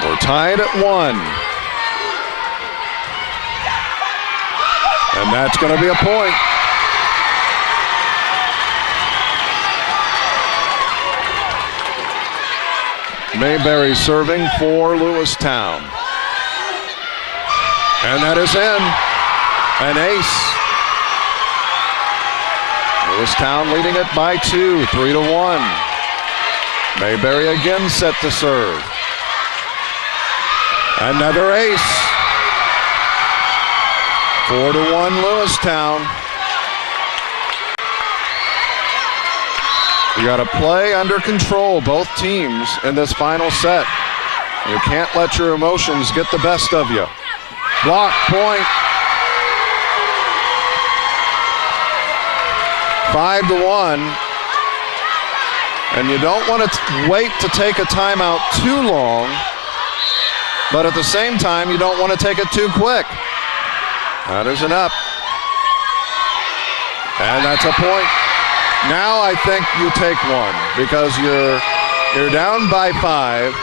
We're tied at 1. And that's going to be a point. Mayberry serving for Lewistown. And that is in. An ace. Lewistown leading it by 2, 3-1. Mayberry again set to serve. Another ace. 4-1 Lewistown. You got to play under control, both teams, in this final set. You can't let your emotions get the best of you. Block point. 5-1. And you don't want to wait to take a timeout too long, but at the same time, you don't want to take it too quick. That is an up. And that's a point. Now I think you take one because you're down by 5.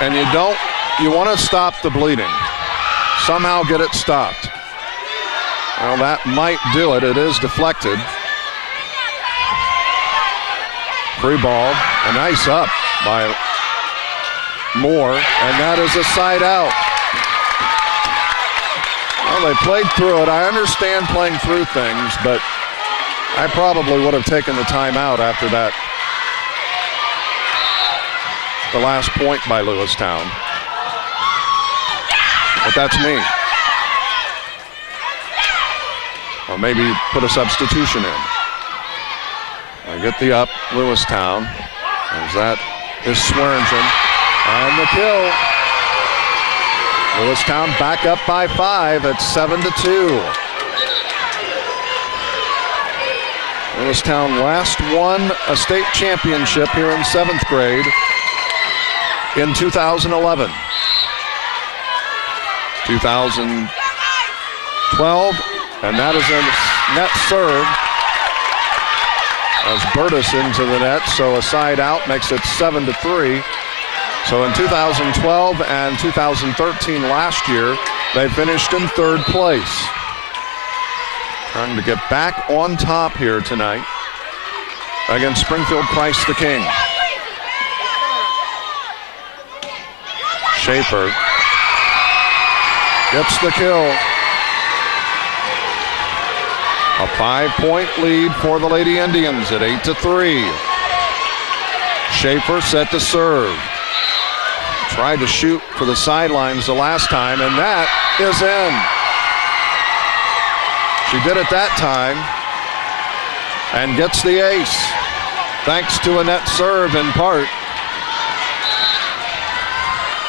And you want to stop the bleeding. Somehow get it stopped. Well, that might do it. It is deflected. Free ball. A nice up by Moore. And that is a side out. Well, they played through it. I understand playing through things, but I probably would have taken the timeout after that. The last point by Lewistown. But that's me. Or maybe put a substitution in. I get the up, Lewistown. As that is Swearingen. And the kill. Lewistown back up by 5 at 7-2. Lewistown last won a state championship here in 7th grade in 2011. 2012, and that is a net serve as Burtis into the net, so a side out makes it 7-3. So in 2012 and 2013 last year, they finished in 3rd place. Trying to get back on top here tonight against Springfield Price the King. Schaefer gets the kill. A 5-point lead for the Lady Indians at 8-3. Schaefer set to serve. Tried to shoot for the sidelines the last time, and that is in. She did it that time and gets the ace, thanks to a net serve in part.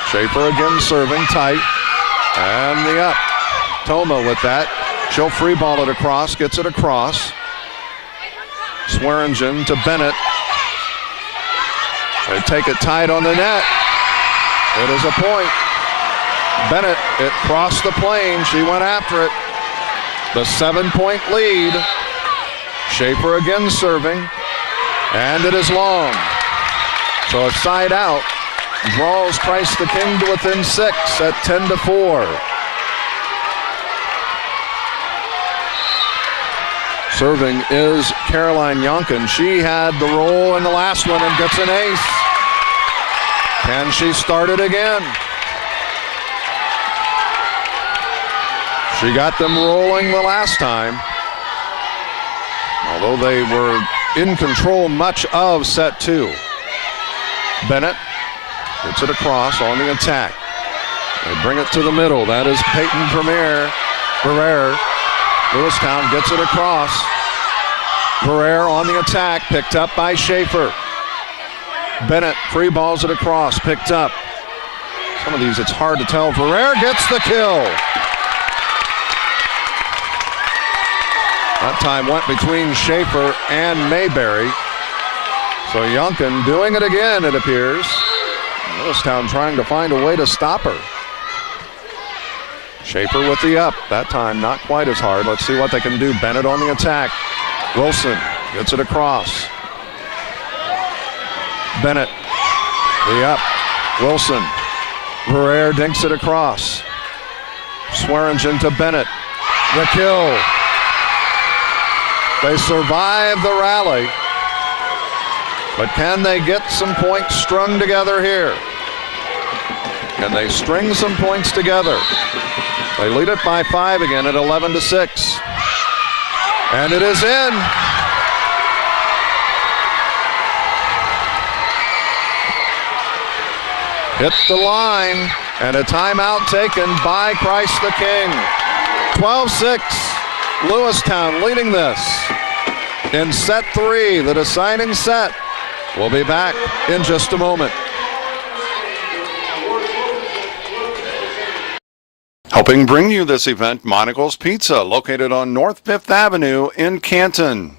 Schaefer again serving tight, and the up. Toma with that. She'll free ball it across, gets it across. Swearingen to Bennett. They take it tight on the net. It is a point. Bennett, it crossed the plane. She went after it. The 7-point lead. Schaefer again serving. And it is long. So a side out draws Price the King to within 6 at 10-4. Serving is Caroline Yonkin. She had the roll in the last one and gets an ace. Can she start it again? She got them rolling the last time. Although they were in control much of set 2. Bennett Gets it across on the attack. They bring it to the middle. That is Peyton Vermeer. Lewistown gets it across. Vermeer on the attack, picked up by Schaefer. Bennett free balls it across, picked up. Some of these it's hard to tell. Vermeer gets the kill. That time went between Schaefer and Mayberry. So Yonkin doing it again, it appears. Lewistown trying to find a way to stop her. Schaefer with the up. That time not quite as hard. Let's see what they can do. Bennett on the attack. Wilson gets it across. Bennett, the up. Wilson. Vermeer dinks it across. Swearingen to Bennett. The kill. They survive the rally. But can they get some points strung together here? Can they string some points together? They lead it by 5 again at 11-6. And it is in. Hit the line, and a timeout taken by Christ the King. 12-6, Lewistown leading this in set 3, the deciding set. We'll be back in just a moment. Helping bring you this event, Monocle's Pizza, located on North 5th Avenue in Canton.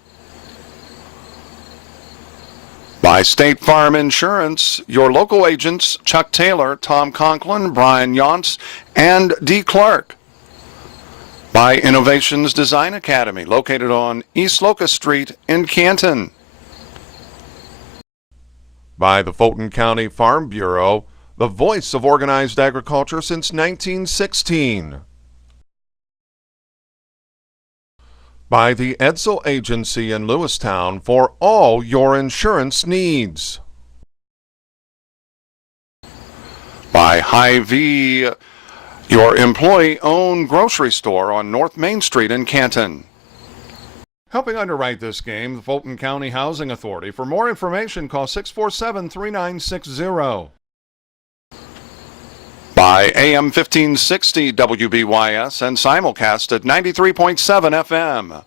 By State Farm Insurance, your local agents Chuck Taylor, Tom Conklin, Brian Yonts, and D. Clark. By Innovations Design Academy, located on East Locust Street in Canton. By the Fulton County Farm Bureau, the voice of organized agriculture since 1916. By the Edsel Agency in Lewistown for all your insurance needs. By Hy-Vee, your employee-owned grocery store on North Main Street in Canton. Helping underwrite this game, the Fulton County Housing Authority. For more information, call 647-3960. By AM 1560 WBYS and simulcast at 93.7 FM.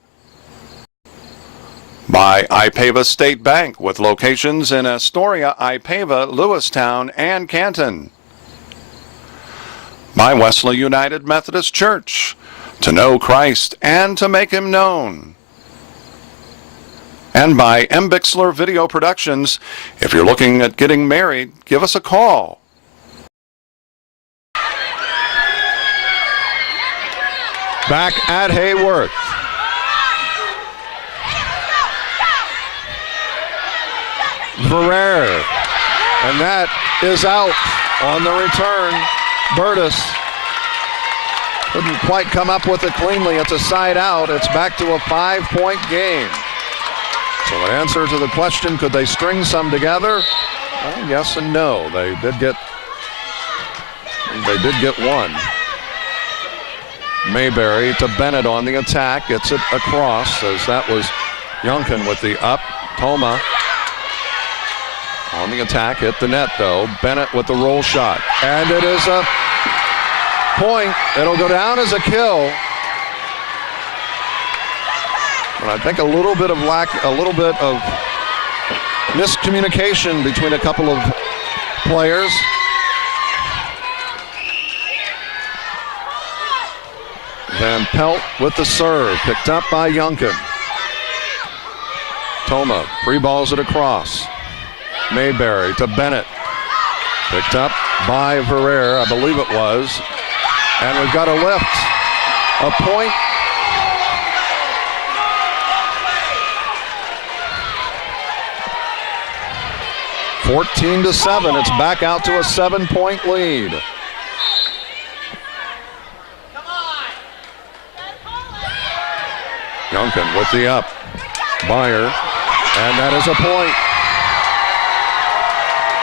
By IPEVA State Bank with locations in Astoria, IPEVA, Lewistown, and Canton. By Wesley United Methodist Church, to know Christ and to make Him known. And by M. Bixler Video Productions. If you're looking at getting married, give us a call. Back at Heyworth. Vermeer. And that is out on the return. Burtis couldn't quite come up with it cleanly. It's a side out. It's back to a 5-point game. So the answer to the question, could they string some together? Well, yes and no. They did get one. Mayberry to Bennett on the attack. Gets it across as that was Yonkin with the up. Toma on the attack. Hit the net though. Bennett with the roll shot. And it is a point. It'll go down as a kill. But I think a little bit of miscommunication between a couple of players. Van Pelt with the serve, picked up by Yonkin. Toma free balls it across. Mayberry to Bennett, picked up by Vermeer, I believe it was. And we've got a lift, a point. (14-7). It's back out to a 7-point lead. Yonkin with the up. Meyer, and that is a point.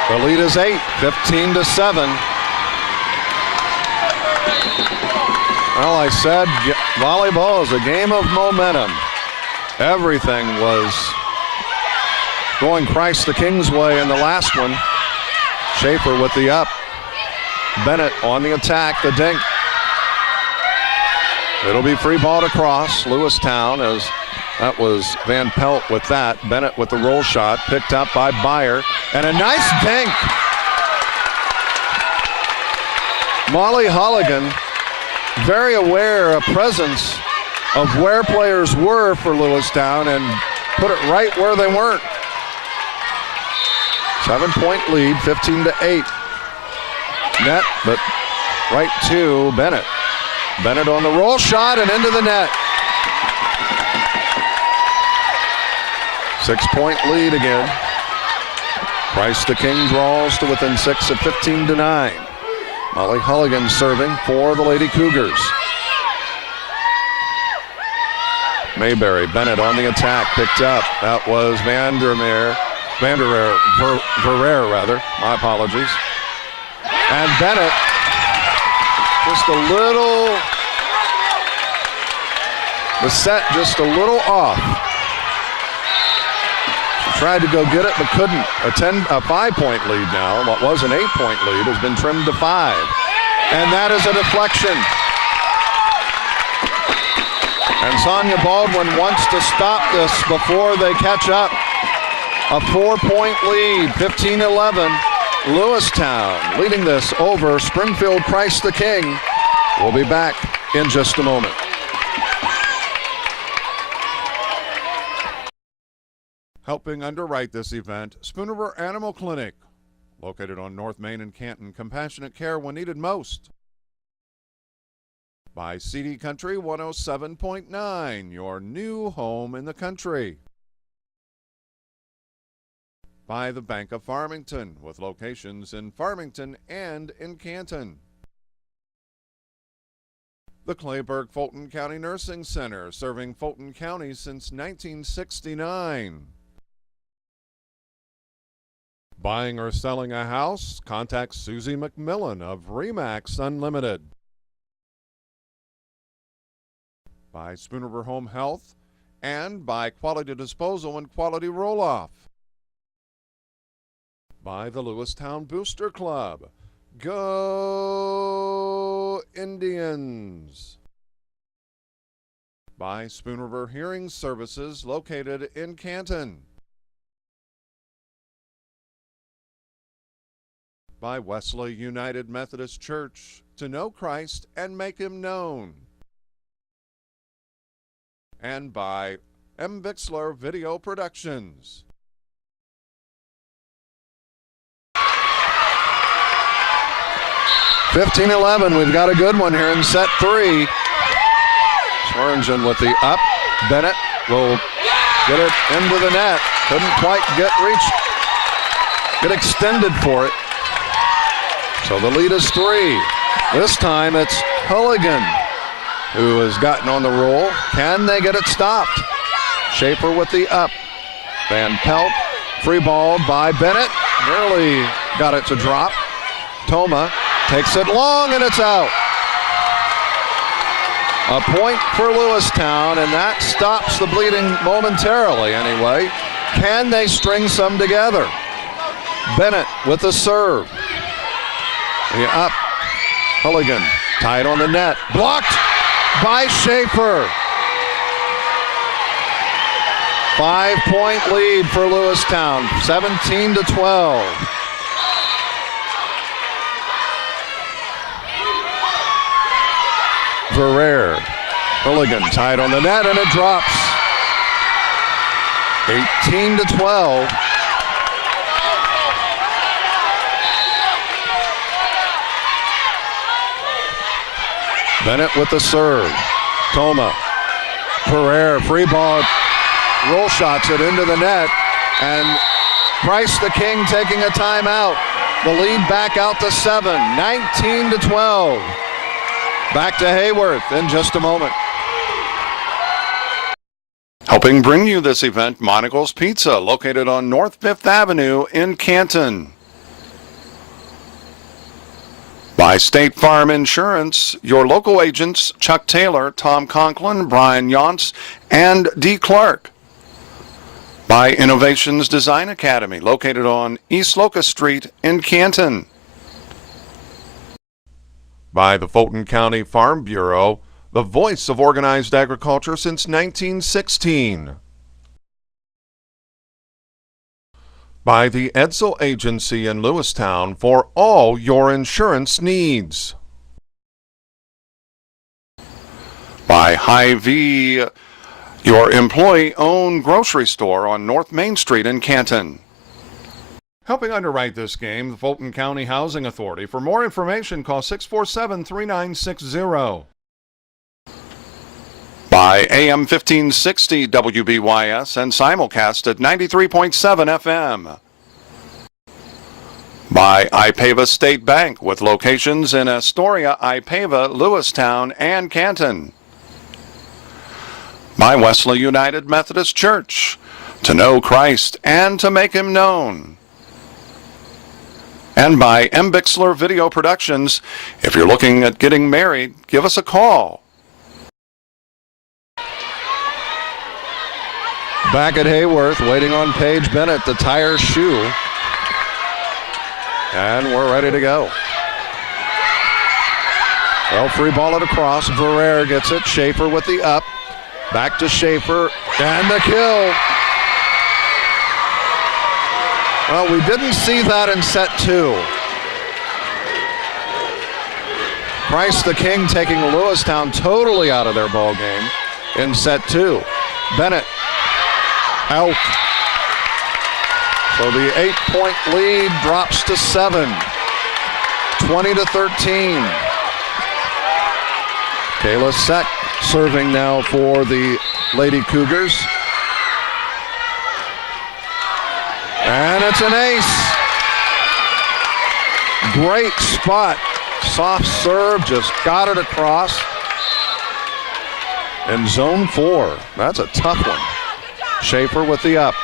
The lead is 8, 15-7. Well, I said volleyball is a game of momentum. Everything was going Christ the King's way in the last one. Schaefer with the up. Bennett on the attack, the dink. It'll be free ball across. Lewistown, as that was Van Pelt with that. Bennett with the roll shot, picked up by Byer. And a nice dink. Molly Holligan, very aware of presence of where players were for Lewistown and put it right where they weren't. 7-point lead, 15-8. Net, but right to Bennett. Bennett on the roll shot and into the net. 6-point lead again. Price the King draws to within 6 at 15-9. Molly Holligan serving for the Lady Cougars. Mayberry, Bennett on the attack, picked up. That was Verreer, my apologies. And Bennett, just a little, the set just a little off. She tried to go get it, but couldn't. A 5-point lead now, what was an 8-point lead, has been trimmed to 5. And that is a deflection. And Sonia Baldwin wants to stop this before they catch up. A 4-point lead, 15-11. Lewistown leading this over Springfield Price the King. We'll be back in just a moment. Helping underwrite this event, Spooner Animal Clinic, located on North Main in Canton. Compassionate care when needed most. By CD Country 107.9, your new home in the country. By the Bank of Farmington, with locations in Farmington and in Canton. The Clayburgh-Fulton County Nursing Center, serving Fulton County since 1969. Buying or selling a house? Contact Susie McMillan of RE/MAX Unlimited. By Spooner Home Health, and by Quality Disposal and Quality Roll-Off. By the Lewistown Booster Club. Go Indians! By Spooner Hearing Services, located in Canton. By Wesley United Methodist Church, to know Christ and make Him known. And by M. Bixler Video Productions. (15-11). We've got a good one here in set 3. Swearingen with the up. Bennett will get it into the net. Couldn't quite get extended for it. So the lead is 3. This time it's Holligan who has gotten on the roll. Can they get it stopped? Schaefer with the up. Van Pelt, free ball by Bennett. Nearly got it to drop. Toma takes it long and it's out. A point for Lewistown, and that stops the bleeding momentarily anyway. Can they string some together? Bennett with the serve. The up. Holligan tied on the net. Blocked by Schaefer. 5-point lead for Lewistown, 17-12. Verreer. Holligan tied on the net and it drops. 18-12. Bennett with the serve. Toma. Verreer, free ball. Roll shots it into the net. And Price the King taking a timeout. The lead back out to 7. 19-12. Back to Heyworth in just a moment. Helping bring you this event, Monocle's Pizza, located on North 5th Avenue in Canton. By State Farm Insurance, your local agents Chuck Taylor, Tom Conklin, Brian Yonts, and D. Clark. By Innovations Design Academy, located on East Locust Street in Canton. By the Fulton County Farm Bureau, the voice of organized agriculture since 1916. By the Edsel Agency in Lewistown for all your insurance needs. By Hy-Vee, your employee-owned grocery store on North Main Street in Canton. Helping underwrite this game, the Fulton County Housing Authority. For more information, call 647-3960. By AM 1560 WBYS and simulcast at 93.7 FM. By Ipava State Bank with locations in Astoria, Ipava, Lewistown, and Canton. By Wesley United Methodist Church, to know Christ and to make Him known. And by Bixler Video Productions. If you're looking at getting married, give us a call. Back at Heyworth, waiting on Paige Bennett to tie her shoe. And we're ready to go. Well, free ball it across. Verrere gets it. Schaefer with the up. Back to Schaefer. And the kill. Well, we didn't see that in set two. Price the King taking Lewistown totally out of their ball game in set two. Bennett out. So the 8-point lead drops to 7. 20-13. Kayla Seck serving now for the Lady Cougars. And it's an ace. Great spot. Soft serve, just got it across. In zone 4. That's a tough one. Schaefer with the up.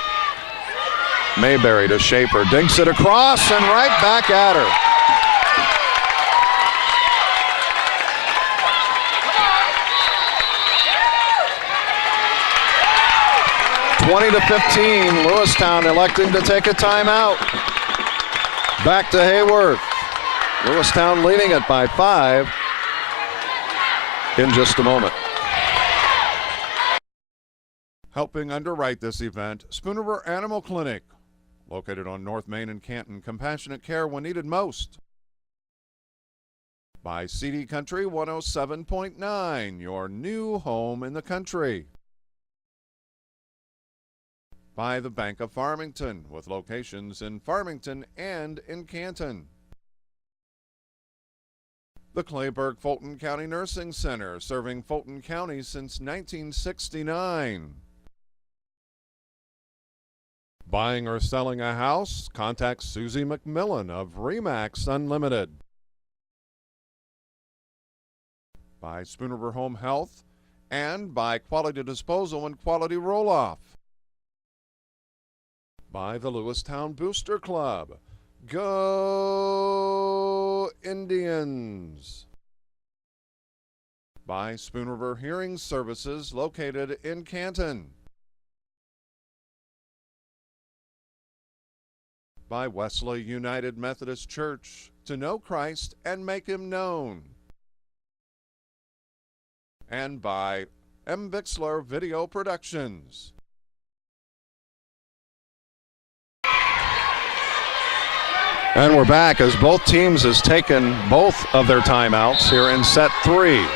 Mayberry to Schaefer. Dinks it across and right back at her. (20-15). Lewistown electing to take a timeout. Back to Heyworth. Lewistown leading it by 5 in just a moment. Helping underwrite this event, Spoon River Animal Clinic, located on North Main in Canton. Compassionate care when needed most. By CD Country 107.9, your new home in the country. By the Bank of Farmington, with locations in Farmington and in Canton. The Clayburgh Fulton County Nursing Center, serving Fulton County since 1969. Buying or selling a house? Contact Susie McMillan of Remax Unlimited. By Spoon River Home Health and by Quality Disposal and Quality Roll-Off. By the Lewistown Booster Club. Go Indians! By Spoon River Hearing Services, located in Canton. By Wesley United Methodist Church, to know Christ and make Him known. And by Bixler Video Productions. And we're back as both teams has taken both of their timeouts here in set 3.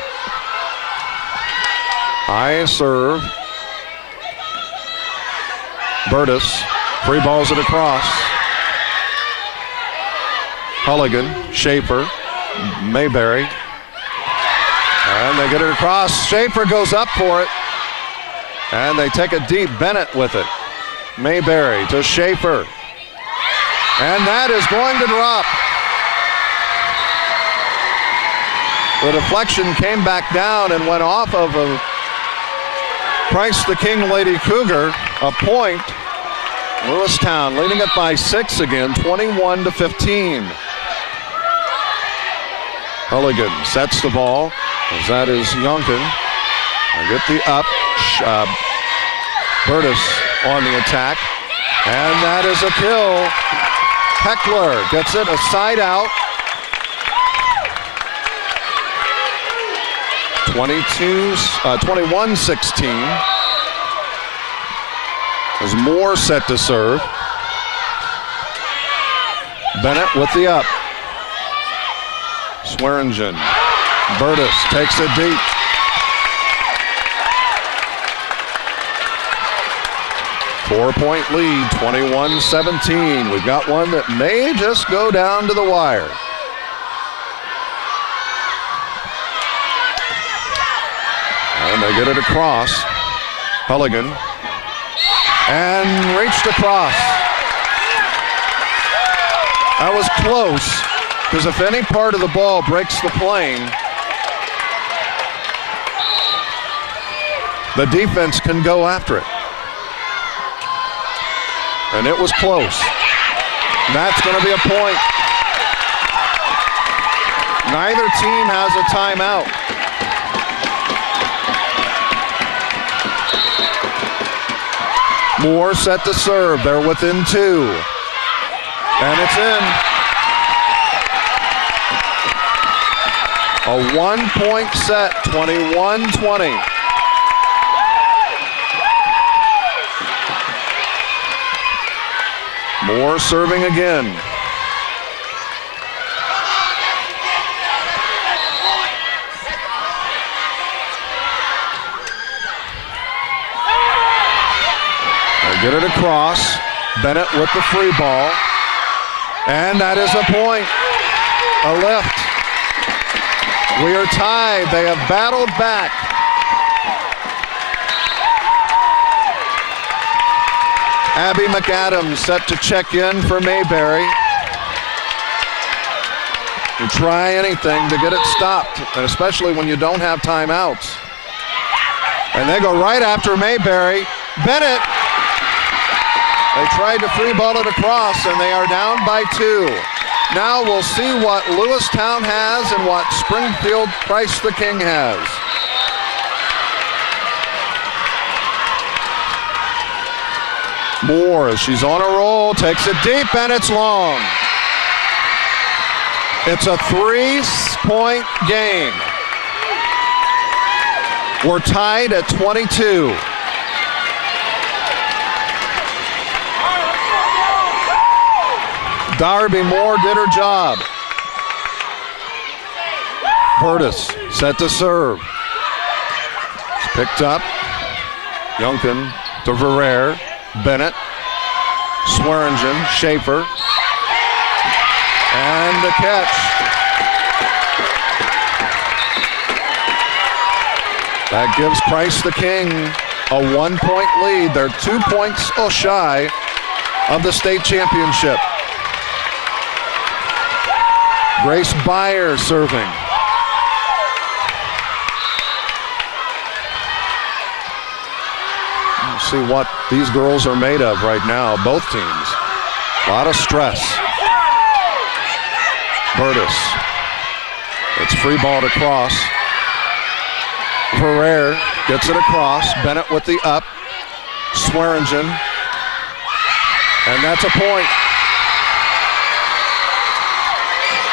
High serve. Burtis free balls it across. Hulligan, Schaefer, Mayberry. And they get it across. Schaefer goes up for it. And they take a deep. Bennett with it. Mayberry to Schaefer. And that is going to drop. The deflection came back down and went off of a Price the King Lady Cougar. A point. Lewistown leading it by 6 again, 21-15. Hulligan sets the ball, as that is Yonkin. They get the up. Burtis on the attack. And that is a kill. Heckler gets it, a side out. 21-16. There's Moore set to serve. Bennett with the up. Swearingen. Burtis takes it deep. Four-point lead, 21-17. We've got one that may just go down to the wire. And they get it across. Hulligan. And reached across. That was close, because if any part of the ball breaks the plane, the defense can go after it. And it was close. And that's going to be a point. Neither team has a timeout. Moore set to serve. They're within two. And it's in. A 1-point set, 21-20. Moore serving again. They get it across. Bennett with the free ball. And that is a point. A lift. We are tied. They have battled back. Abby McAdams set to check in for Mayberry. You try anything to get it stopped, and especially when you don't have timeouts. And they go right after Mayberry. Bennett. They tried to free ball it across, and they are down by two. Now we'll see what Lewistown has and what Springfield Christ the King has. Moore, she's on a roll, takes it deep, and it's long. It's a 3-point game. We're tied at 22. Darby Moore did her job. Burtis set to serve. It's picked up. Youngkin to Verrere. Bennett. Swearingen. Schaefer. And the catch. That gives Christ the King a 1-point lead. They're 2 points shy of the state championship. Grace Byer serving. Let's see what these girls are made of right now, both teams. A lot of stress. Burtis. It's free balled across. Verrere gets it across. Bennett with the up. Swearingen. And that's a point.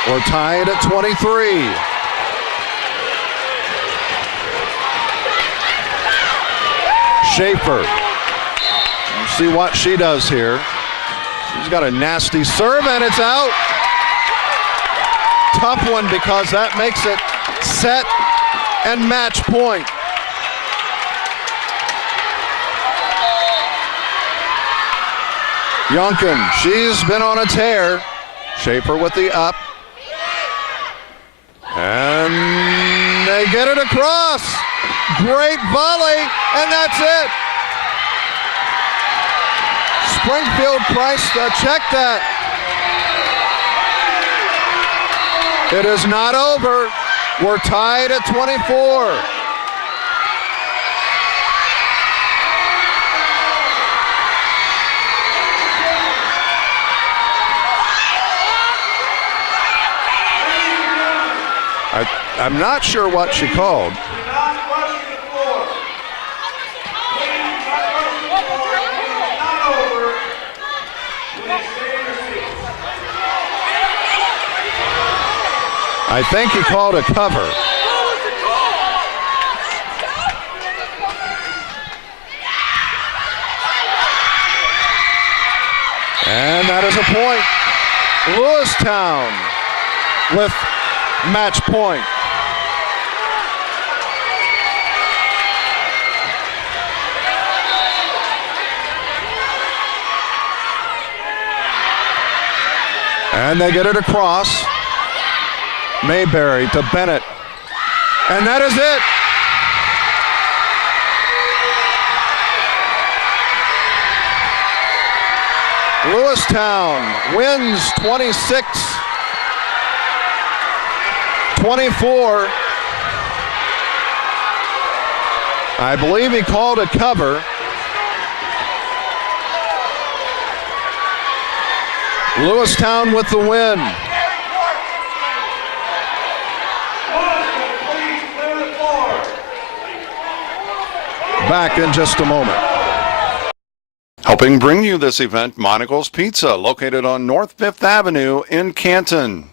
We're tied at 23. Schaefer. We'll see what she does here. She's got a nasty serve, and it's out. Tough one because that makes it set and match point. Youngkin, she's been on a tear. Schaefer with the up. And they get it across. Great volley, and that's it. Springfield Price, check that. It is not over. We're tied at 24. I'm not sure what she called. I think he called a cover. And that is a point. Lewistown with match point. And they get it across. Mayberry to Bennett. And that is it. Lewistown wins 26-24. I believe he called a cover. Lewistown with the win. Back in just a moment. Helping bring you this event, Monocle's Pizza, located on North 5th Avenue in Canton.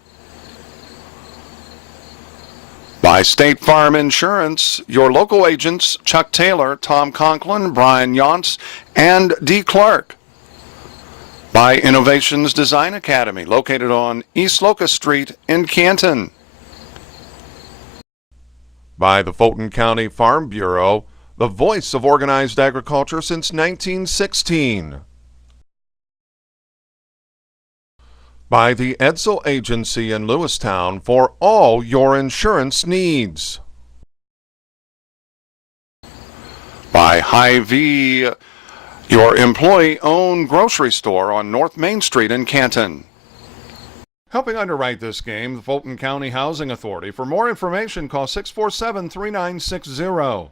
By State Farm Insurance, your local agents Chuck Taylor, Tom Conklin, Brian Yonts, and D. Clark. By Innovations Design Academy, located on East Locust Street in Canton. By the Fulton County Farm Bureau, the voice of organized agriculture since 1916. By the Edsel Agency in Lewistown for all your insurance needs. By Hy-Vee, your employee-owned grocery store on North Main Street in Canton. Helping underwrite this game, the Fulton County Housing Authority. For more information, call 647-3960.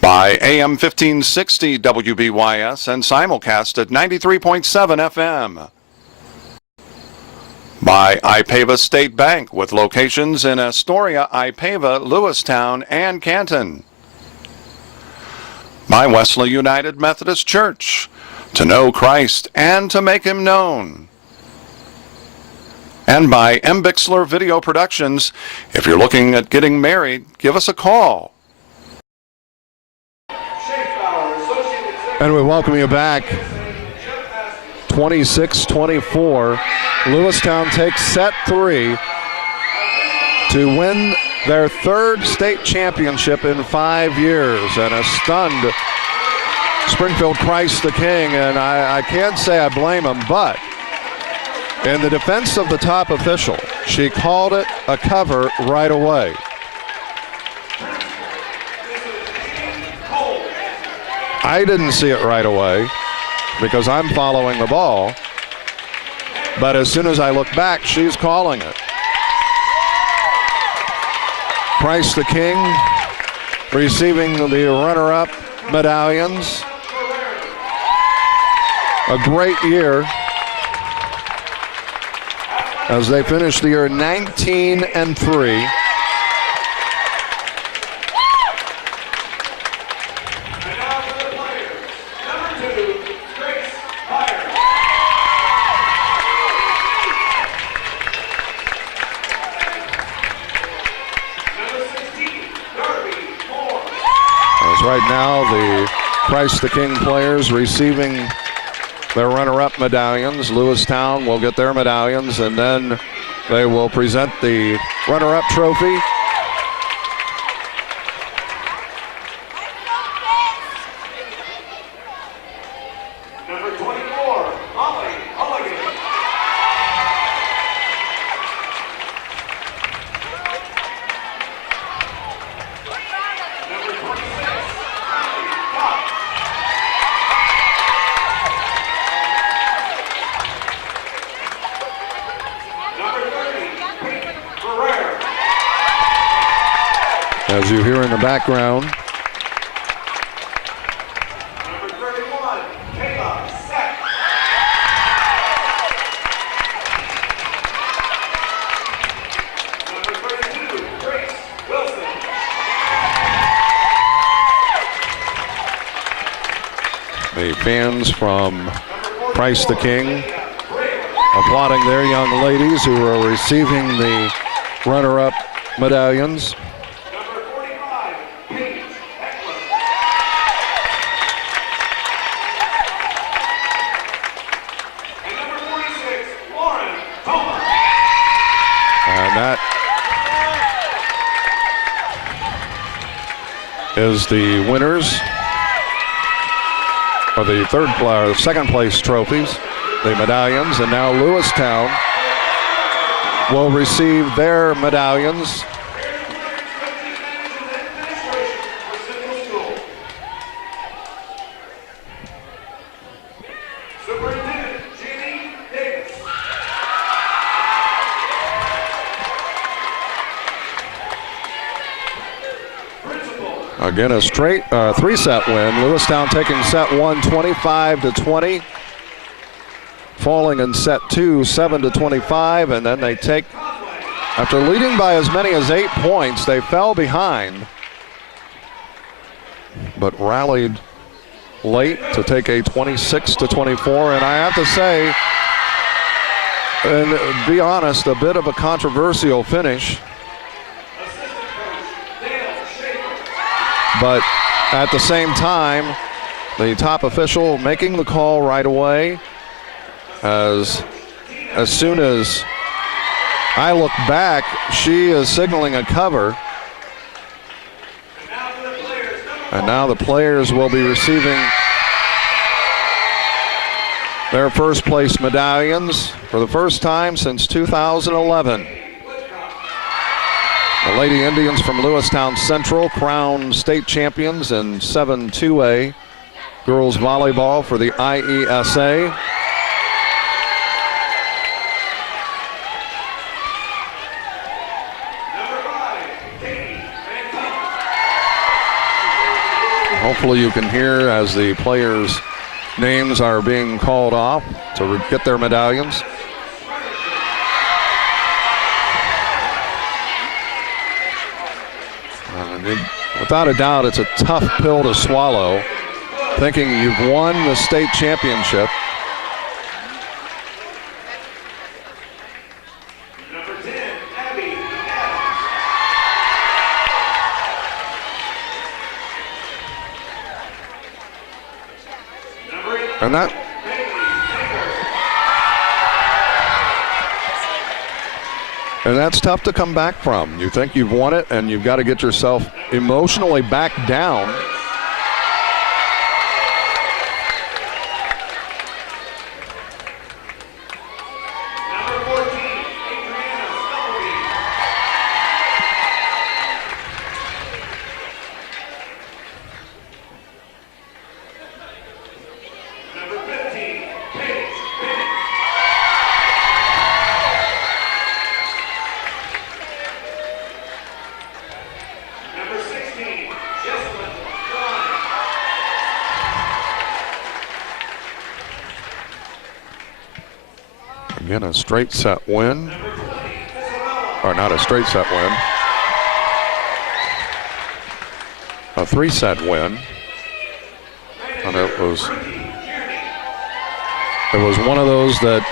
By AM 1560 WBYS and simulcast at 93.7 FM. By Ipava State Bank with locations in Astoria, Ipava, Lewistown, and Canton. By Wesley United Methodist Church, to know Christ and to make him known. And by M. Bixler Video Productions. If you're looking at getting married, give us a call. And we welcome you back. 26-24. Lewistown takes set 3 to win their 3rd state championship in 5 years, and a stunned Springfield Christ the King. And I can't say I blame him, but in the defense of the top official, she called it a cover right away. I didn't see it right away because I'm following the ball, but as soon as I look back, she's calling it. Christ the King receiving the runner-up medallions. A great year as they finish the year 19-3. Right now, the Christ the King players receiving their runner-up medallions. Lewistown will get their medallions, and then they will present the runner-up trophy. Number 24, Holly Mulligan. Number 26, Holly Cox. Number 30, Pete Ferrer. As you hear in the background, Number 31, Kayla Sack. Number 32, Grace Wilson. the fans from Christ the King applauding their young ladies who are receiving the runner-up medallions. Number 45, Paige Heyworth. And number 46, Lauren Thomas. And that is the winners of the second place trophies, the medallions, and now Lewistown will receive their medallions. Superintendent Jeannie Davis. Principal Again, a straight three-set win. Lewistown taking set one 25-20, falling in set two 7-25, and then they take, after leading by as many as 8 points, they fell behind, but rallied late to take a 26-24. And I have to say, and be honest, a bit of a controversial finish. But at the same time, the top official making the call right away. As soon as I look back, she is signaling a cover. And now the players will be receiving their first place medallions for the first time since 2011. The Lady Indians from Lewistown Central crowned state champions in 7-2A girls volleyball for the IESA. Hopefully you can hear as the players' names are being called off to get their medallions. Without a doubt, it's a tough pill to swallow, thinking you've won the state championship. number 10, Abby Adams. Number 8, And that And that's tough to come back from. You think you've won it, and you've got to get yourself emotionally back down. number 14, Adriana Stubbleby. Number 15, Paige Bennett. Number 16, Jessalyn Klein. Again, a straight set win. Number 20, Isabella. Or not a straight set win. A three-set win. And it was one of those that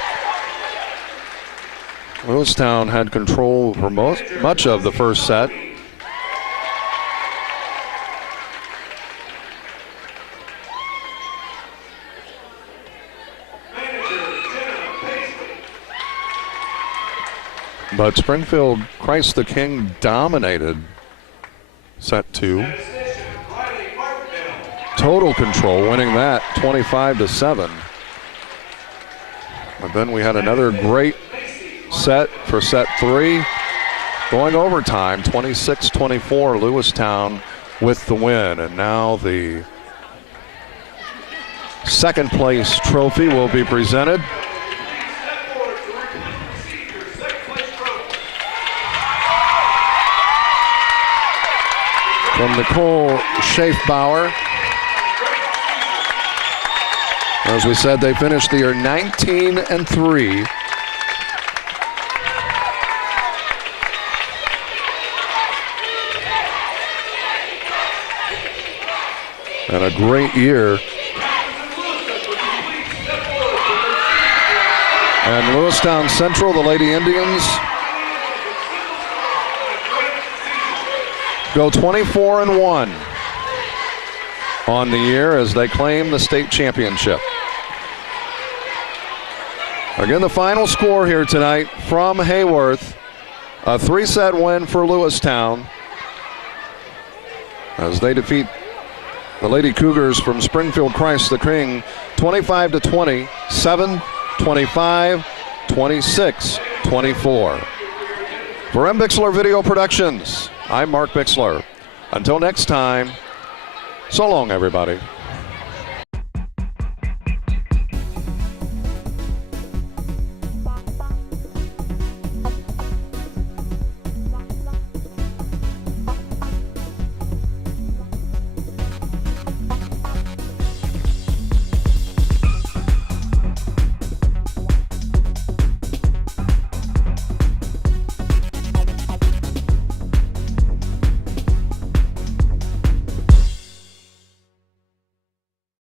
Lewistown had control for much of the first set. But Springfield, Christ the King, dominated set two. Total control, winning that 25-7. And then we had another great set for set three, going overtime, 26-24, Lewistown with the win. And now the second place trophy will be presented. From Nicole Schaefbauer. As we said, they finished the year 19-3. And a great year And Lewistown Central, the Lady Indians, go 24-1 on the year as they claim the state championship. Again, the final score here tonight from Heyworth, a 3-set win for Lewistown as they defeat the Lady Cougars from Springfield Christ the King 25-20, 7-25, 26-24. For M. Bixler Video Productions, I'm Mark Bixler. Until next time, so long, everybody.